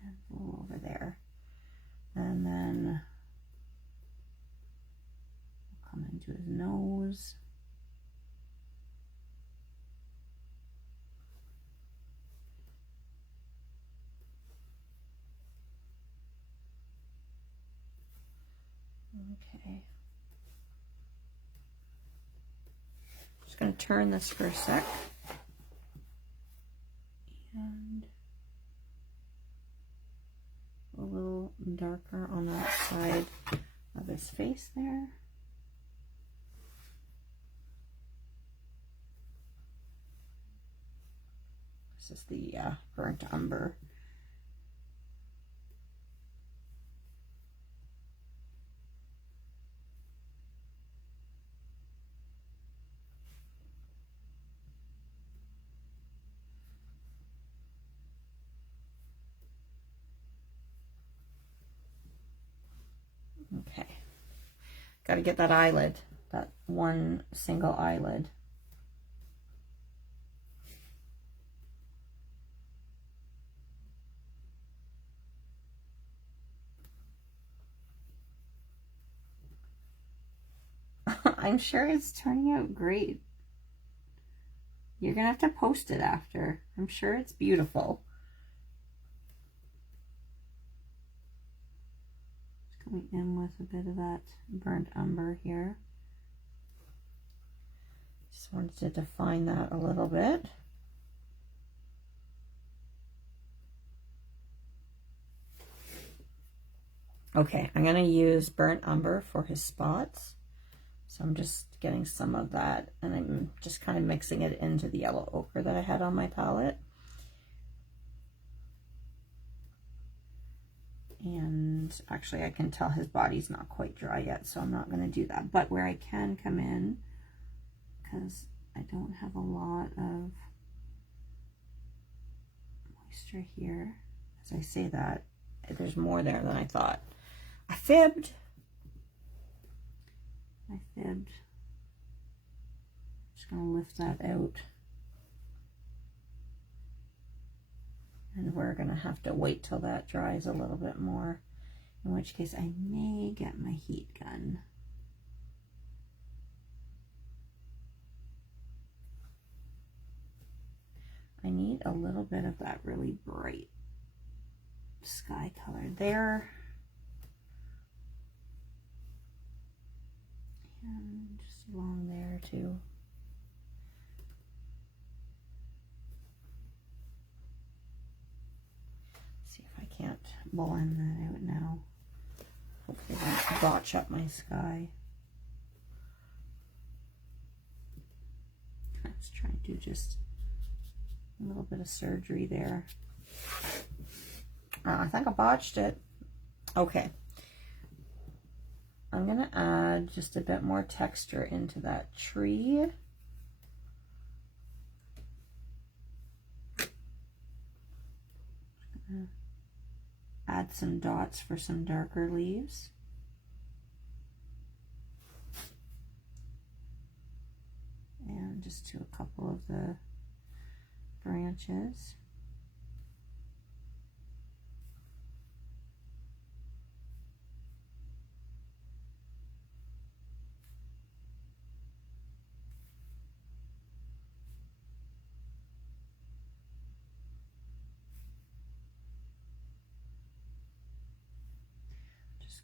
And a little over there. And then we'll come into his nose. Okay. Just going to turn this for a sec. And a little darker on that side of his face there. This is the burnt umber. Okay, got to get that eyelid, that one single eyelid. I'm sure it's turning out great. You're gonna have to post it after. I'm sure it's beautiful. Coming in with a bit of that burnt umber here. Just wanted to define that a little bit. Okay, I'm going to use burnt umber for his spots. So I'm just getting some of that, and I'm just kind of mixing it into the yellow ochre that I had on my palette. And actually I can tell his body's not quite dry yet, so I'm not going to do that. But where I can come in, because I don't have a lot of moisture here, as I say that, there's more there than I thought. I fibbed. Just going to lift that out. And we're going to have to wait till that dries a little bit more, in which case I may get my heat gun. I need a little bit of that really bright sky color there. And just along there too. See if I can't blend that out now. Hopefully I won't botch up my sky. Let's try and do just a little bit of surgery there. I think I botched it. Okay. I'm going to add just a bit more texture into that tree. Add some dots for some darker leaves. And just to a couple of the branches.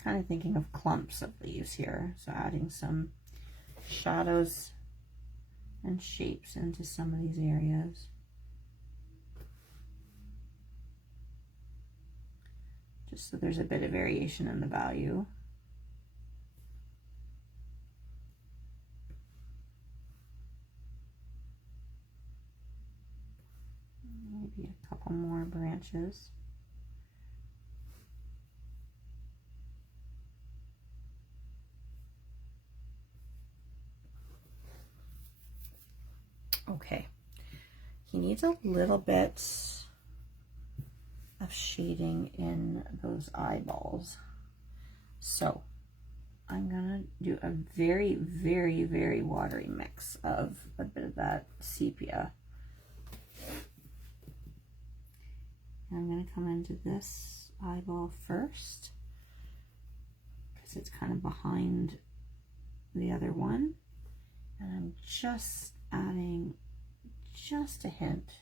kind of thinking of clumps of leaves here. So adding some shadows and shapes into some of these areas. Just so there's a bit of variation in the value. Maybe a couple more branches. Okay, he needs a little bit of shading in those eyeballs. So I'm gonna do a very, very, very watery mix of a bit of that sepia. And I'm gonna come into this eyeball first because it's kind of behind the other one. And I'm just adding just a hint.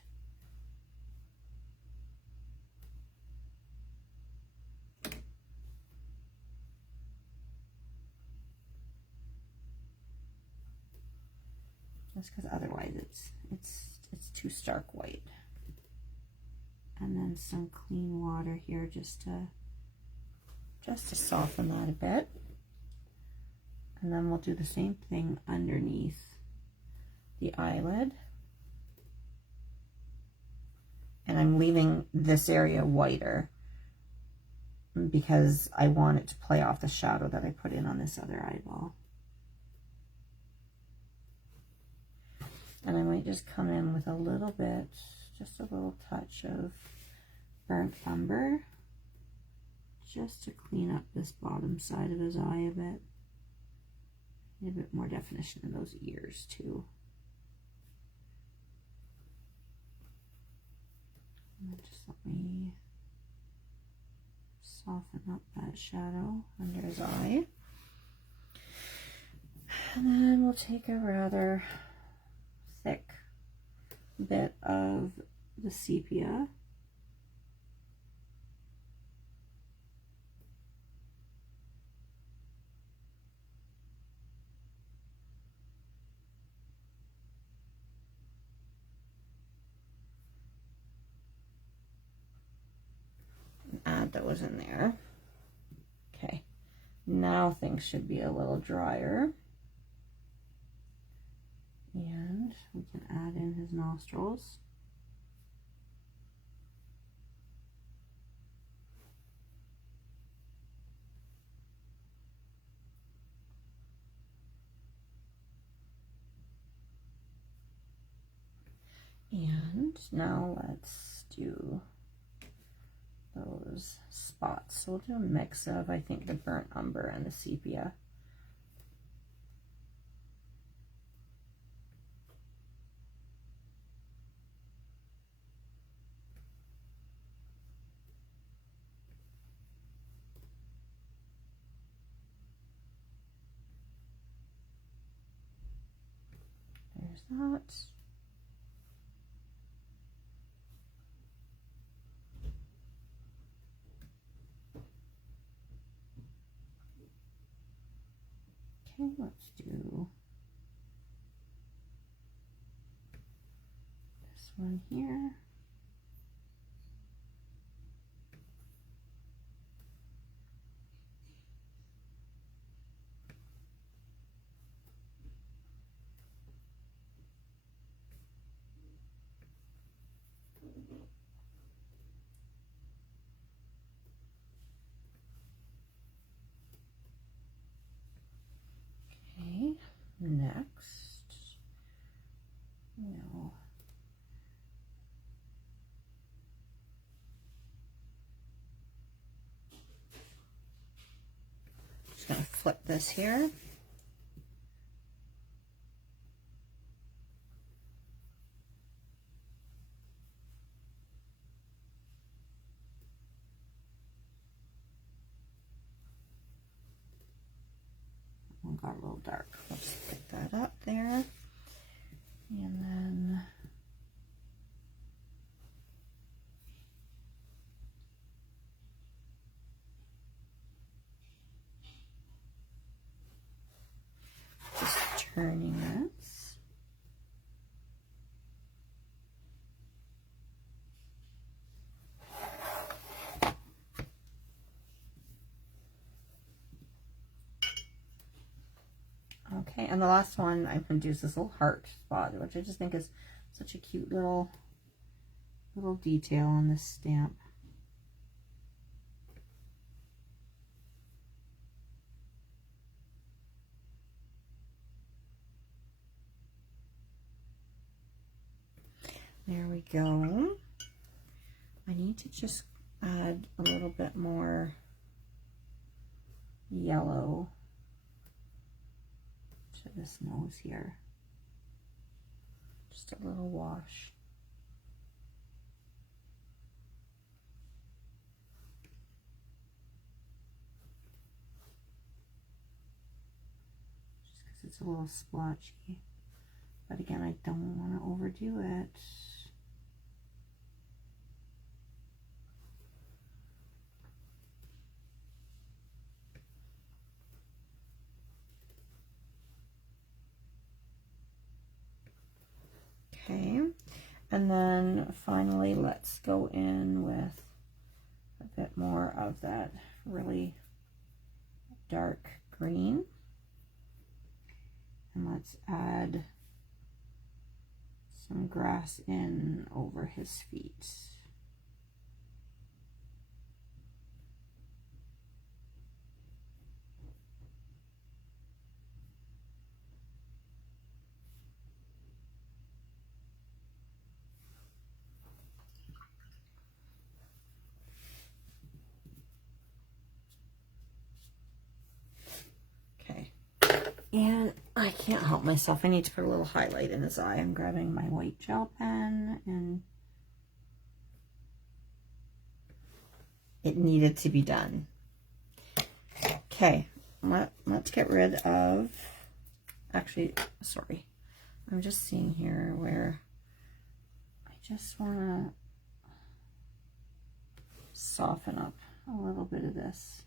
Just because otherwise it's too stark white. And then some clean water here just to soften that a bit. And then we'll do the same thing underneath the eyelid. And I'm leaving this area whiter because I want it to play off the shadow that I put in on this other eyeball. And I might just come in with a little bit, just a little touch of burnt umber, just to clean up this bottom side of his eye a bit. Need a bit more definition in those ears too. And then just let me soften up that shadow under his eye. And then we'll take a rather thick bit of the sepia. Add those in there. Okay, now things should be a little drier. And we can add in his nostrils. And now let's do those spots. So we'll do a mix of, I think, the burnt umber and the sepia. There's that. Okay, let's do this one here. Okay, next, we'll just going to flip this here. Got a little dark. Let's pick that up there. And then turning this. Okay, and the last one I'm going to do is this little heart spot, which I just think is such a cute little detail on this stamp. There we go. I need to just add a little bit more yellow to this nose here. Just a little wash. Just because it's a little splotchy. But again, I don't want to overdo it. Okay, and then finally let's go in with a bit more of that really dark green, and let's add some grass in over his feet. And I can't help myself. I need to put a little highlight in his eye. I'm grabbing my white gel pen, and it needed to be done. Okay, let's get rid of, actually, sorry. I'm just seeing here where I just want to soften up a little bit of this.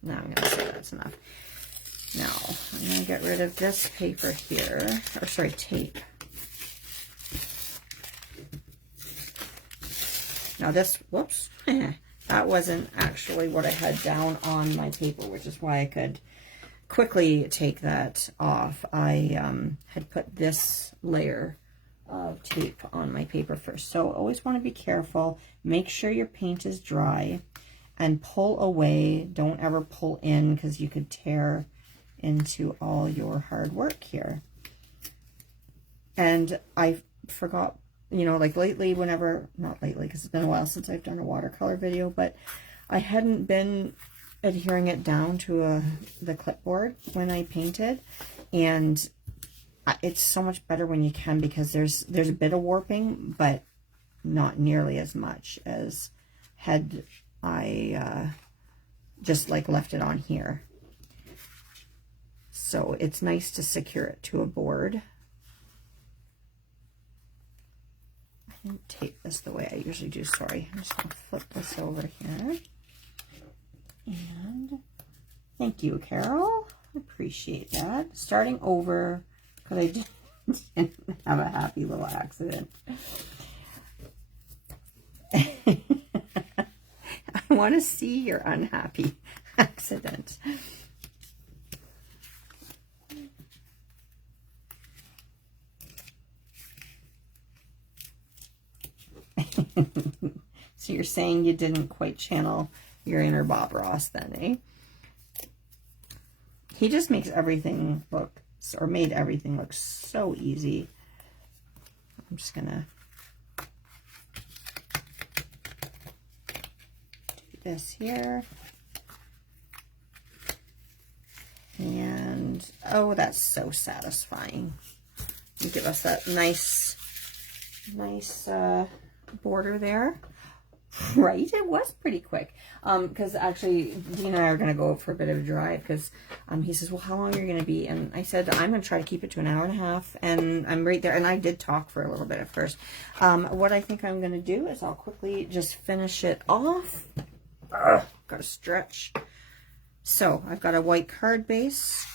Now I'm going to say that's enough. Now, I'm going to get rid of this paper here, or sorry, tape. Now this, whoops, that wasn't actually what I had down on my paper, which is why I could quickly take that off. I had put this layer of tape on my paper first. So always want to be careful. Make sure your paint is dry. And pull away, don't ever pull in, because you could tear into all your hard work here. And I forgot, you know, like lately, whenever, not lately, because it's been a while since I've done a watercolor video, but I hadn't been adhering it down to the clipboard when I painted. And it's so much better when you can, because there's a bit of warping, but not nearly as much as had I just like left it on here. So it's nice to secure it to a board. I didn't tape this the way I usually do, sorry. I'm just going to flip this over here. And thank you, Carol. I appreciate that. Starting over, because I didn't have a happy little accident. I want to see your unhappy accident. So you're saying you didn't quite channel your inner Bob Ross then, eh? He just makes everything look, or made everything look so easy. I'm just gonna this here, and oh, that's so satisfying. You give us that nice border there. Right? It was pretty quick. Because actually, Dean and I are going to go out for a bit of a drive because he says, well, how long are you going to be? And I said, I'm going to try to keep it to an hour and a half. And I'm right there. And I did talk for a little bit at first. What I think I'm going to do is I'll quickly just finish it off. Ugh, got to stretch. So I've got a white card base.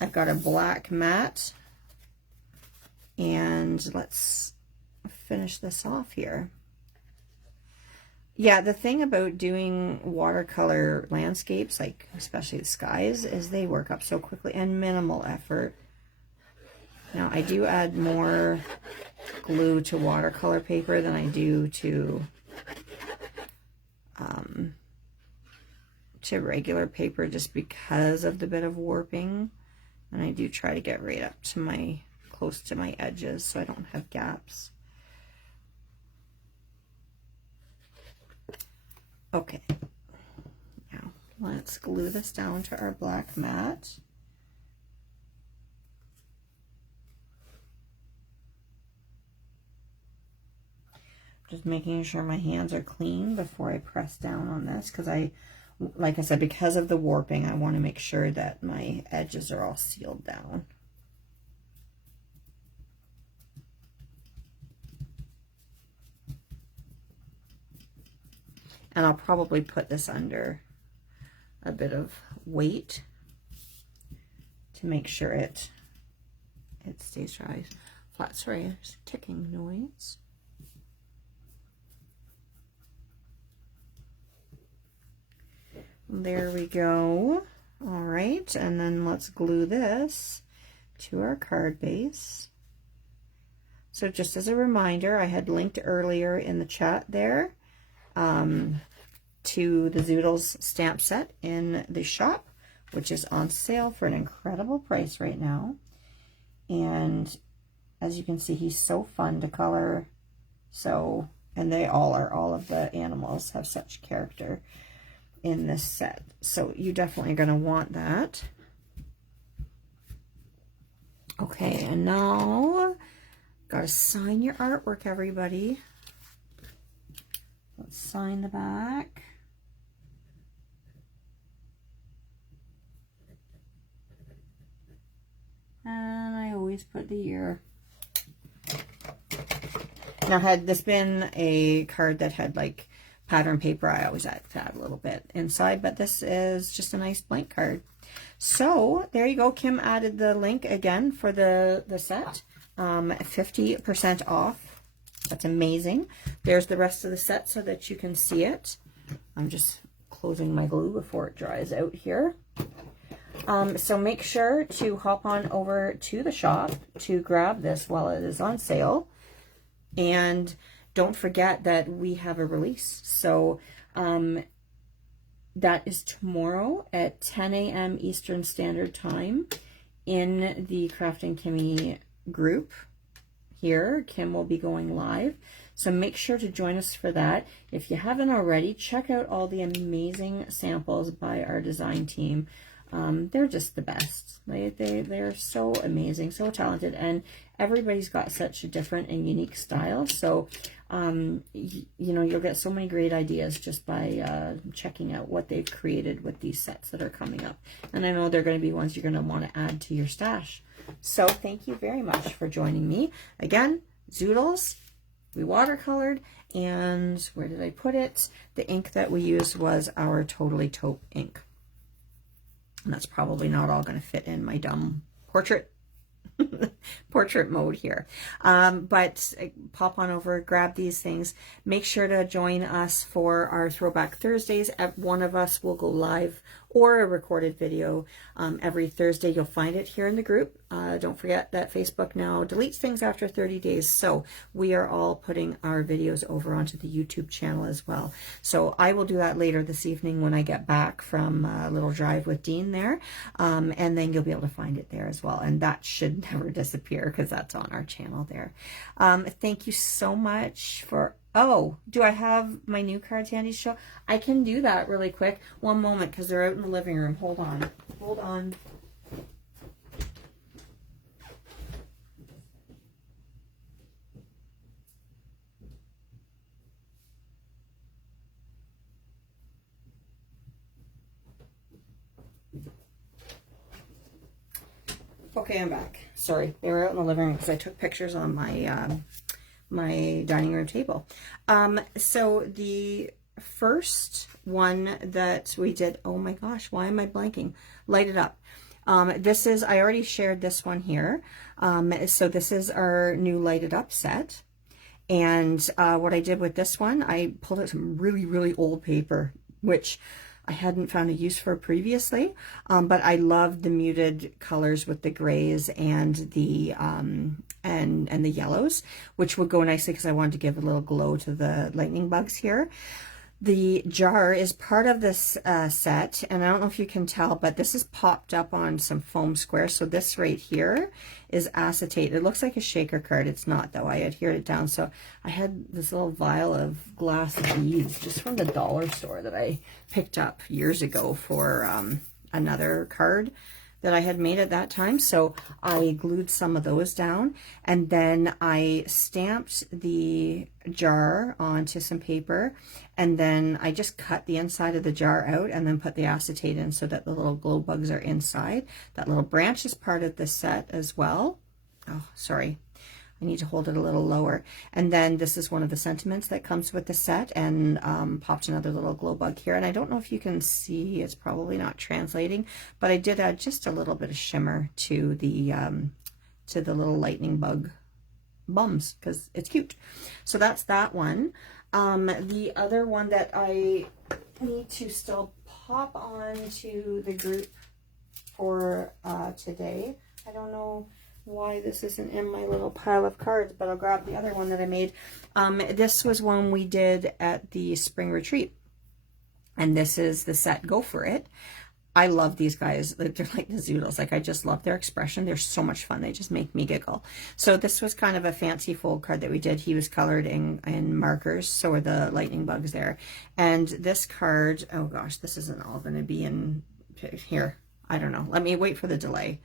I've got a black mat. And let's finish this off here. Yeah, the thing about doing watercolor landscapes, like especially the skies, is they work up so quickly and minimal effort. Now, I do add more glue to watercolor paper than I do to regular paper just because of the bit of warping. And I do try to get right up to close to my edges so I don't have gaps. Okay, now let's glue this down to our black mat. Just making sure my hands are clean before I press down on this because like I said, because of the warping, I want to make sure that my edges are all sealed down. And I'll probably put this under a bit of weight to make sure it stays dry. Flat, sorry, there's a ticking noise. There we go. All right, and then let's glue this to our card base. So just as a reminder, I had linked earlier in the chat there to the Zoodles stamp set in the shop, which is on sale for an incredible price right now. And as you can see, he's so fun to color. So, and they all are, all of the animals have such character in this set. So you definitely are going to want that. Okay, and now got to sign your artwork, everybody. Let's sign the back. And I always put the year. Now, had this been a card that had like pattern paper, I always add a little bit inside, but this is just a nice blank card. So there you go. Kim added the link again for the set. 50% off. That's amazing. There's the rest of the set so that you can see it. I'm just closing my glue before it dries out here. So make sure to hop on over to the shop to grab this while it is on sale. And don't forget that we have a release. So that is tomorrow at 10 a.m. Eastern Standard Time in the Crafting Kimmy group. Here, Kim will be going live. So make sure to join us for that. If you haven't already, check out all the amazing samples by our design team. They're just the best. They're so amazing, so talented, and everybody's got such a different and unique style. So, you know, you'll get so many great ideas just by checking out what they've created with these sets that are coming up. And I know they're going to be ones you're going to want to add to your stash. So thank you very much for joining me. Again, Zoodles, we watercolored, and where did I put it? The ink that we used was our Totally Taupe ink. And that's probably not all going to fit in my dumb portrait mode here. But pop on over, grab these things. Make sure to join us for our Throwback Thursdays. One of us will go live or a recorded video every Thursday. You'll find it here in the group. Don't forget that Facebook now deletes things after 30 days. So we are all putting our videos over onto the YouTube channel as well. So I will do that later this evening when I get back from a little drive with Dean there. And then you'll be able to find it there as well. And that should never disappear because that's on our channel there. Thank you so much for... Oh, do I have my new cards handy to show? I can do that really quick. One moment, because they're out in the living room. Hold on. Hold on. Okay, I'm back. Sorry, they were out in the living room because I took pictures on my my dining room table. So the first one that we did, oh my gosh, why am I blanking? Light It Up. This is, I already shared this one here. So this is our new Light It Up set. And what I did with this one, I pulled out some really, really old paper, which I hadn't found a use for previously, but I love the muted colors with the grays and the and the yellows, which would go nicely because I wanted to give a little glow to the lightning bugs here. The jar is part of this set, and I don't know if you can tell, but this is popped up on some foam squares. So this right here is acetate. It looks like a shaker card. It's not, though. I adhered it down. So I had this little vial of glass beads just from the dollar store that I picked up years ago for another card that I had made at that time. So I glued some of those down, and then I stamped the jar onto some paper, and then I just cut the inside of the jar out and then put the acetate in so that the little glow bugs are inside. That little branch is part of the set as well. Oh, sorry. I need to hold it a little lower. And then this is one of the sentiments that comes with the set, and popped another little glow bug here. And I don't know if you can see, it's probably not translating, but I did add just a little bit of shimmer to the little lightning bug bums because it's cute. So that's that one. The other one that I need to still pop on to the group for today. I don't know why this isn't in my little pile of cards, but I'll grab the other one that I made. This was one we did at the spring retreat, and this is the set Go For It. I love these guys. They're like the Zoodles. Like, I just love their expression. They're so much fun. They just make me giggle. So this was kind of a fancy fold card that we did. He was colored in markers, so are the lightning bugs there. And this card, oh gosh, this isn't all going to be in here. I don't know. Let me wait for the delay.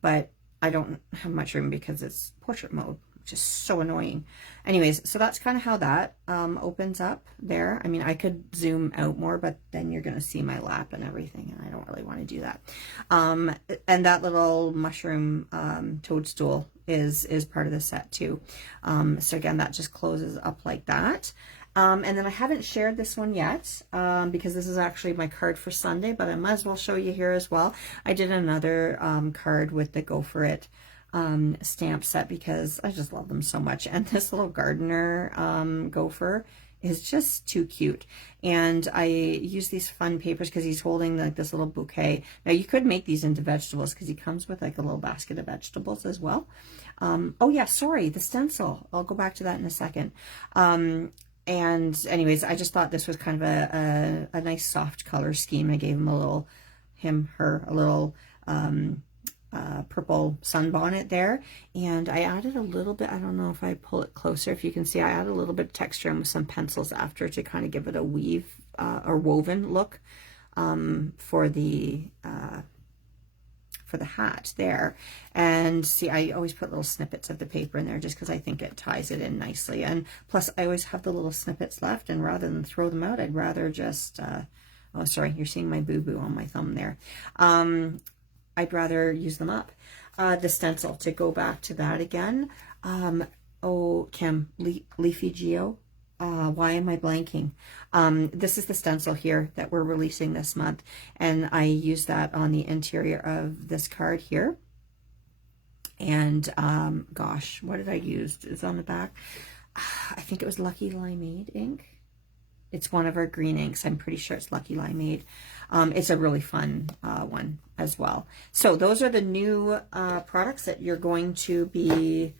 But I don't have much room because it's portrait mode, which is so annoying. Anyways, so that's kind of how that opens up there. I mean, I could zoom out more, but then you're going to see my lap and everything, and I don't really want to do that. And that little mushroom toadstool is part of the set too. So again, that just closes up like that. And then I haven't shared this one yet because this is actually my card for Sunday, but I might as well show you here as well. I did another card with the Go For It stamp set because I just love them so much. And this little gardener gopher is just too cute. And I use these fun papers because he's holding like this little bouquet. Now you could make these into vegetables because he comes with like a little basket of vegetables as well. Oh yeah, sorry, the stencil. I'll go back to that in a second. And anyways, I just thought this was kind of a nice soft color scheme. I gave him a little, her, a little purple sunbonnet there. And I added a little bit, I don't know if I pull it closer, if you can see, I added a little bit of texture and with some pencils after to kind of give it a weave or woven look for the hat there. And see, I always put little snippets of the paper in there just because I think it ties it in nicely. And plus I always have the little snippets left, and rather than throw them out, I'd rather just oh sorry, you're seeing my boo-boo on my thumb there. I'd rather use them up. The stencil, to go back to that again, oh Kim, Leafy Geo, why am I blanking? This is the stencil here that we're releasing this month, and I use that on the interior of this card here. And gosh, what did I use? It's on the back. I think it was Lucky Limeade ink. It's one of our green inks. I'm pretty sure it's Lucky Limeade. It's a really fun one as well. So those are the new products that you're going to be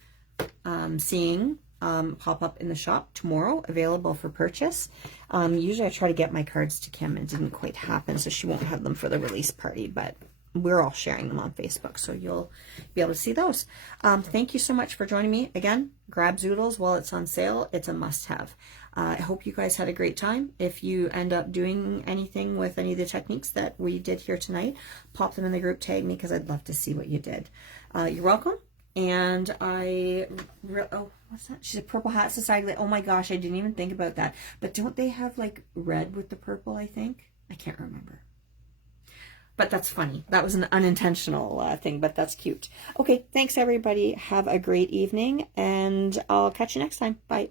seeing pop up in the shop tomorrow, available for purchase. Usually I try to get my cards to Kim, and it didn't quite happen, so she won't have them for the release party, but we're all sharing them on Facebook, so you'll be able to see those. Thank you so much for joining me. Again, grab Zoodles while it's on sale. It's a must-have. I hope you guys had a great time. If you end up doing anything with any of the techniques that we did here tonight, pop them in the group, tag me, because I'd love to see what you did. You're welcome. And oh, what's that? She's a Purple Hat Society. Oh my gosh, I didn't even think about that. But don't they have like red with the purple, I think? I can't remember. But that's funny. That was an unintentional thing, but that's cute. Okay, thanks everybody. Have a great evening, and I'll catch you next time. Bye.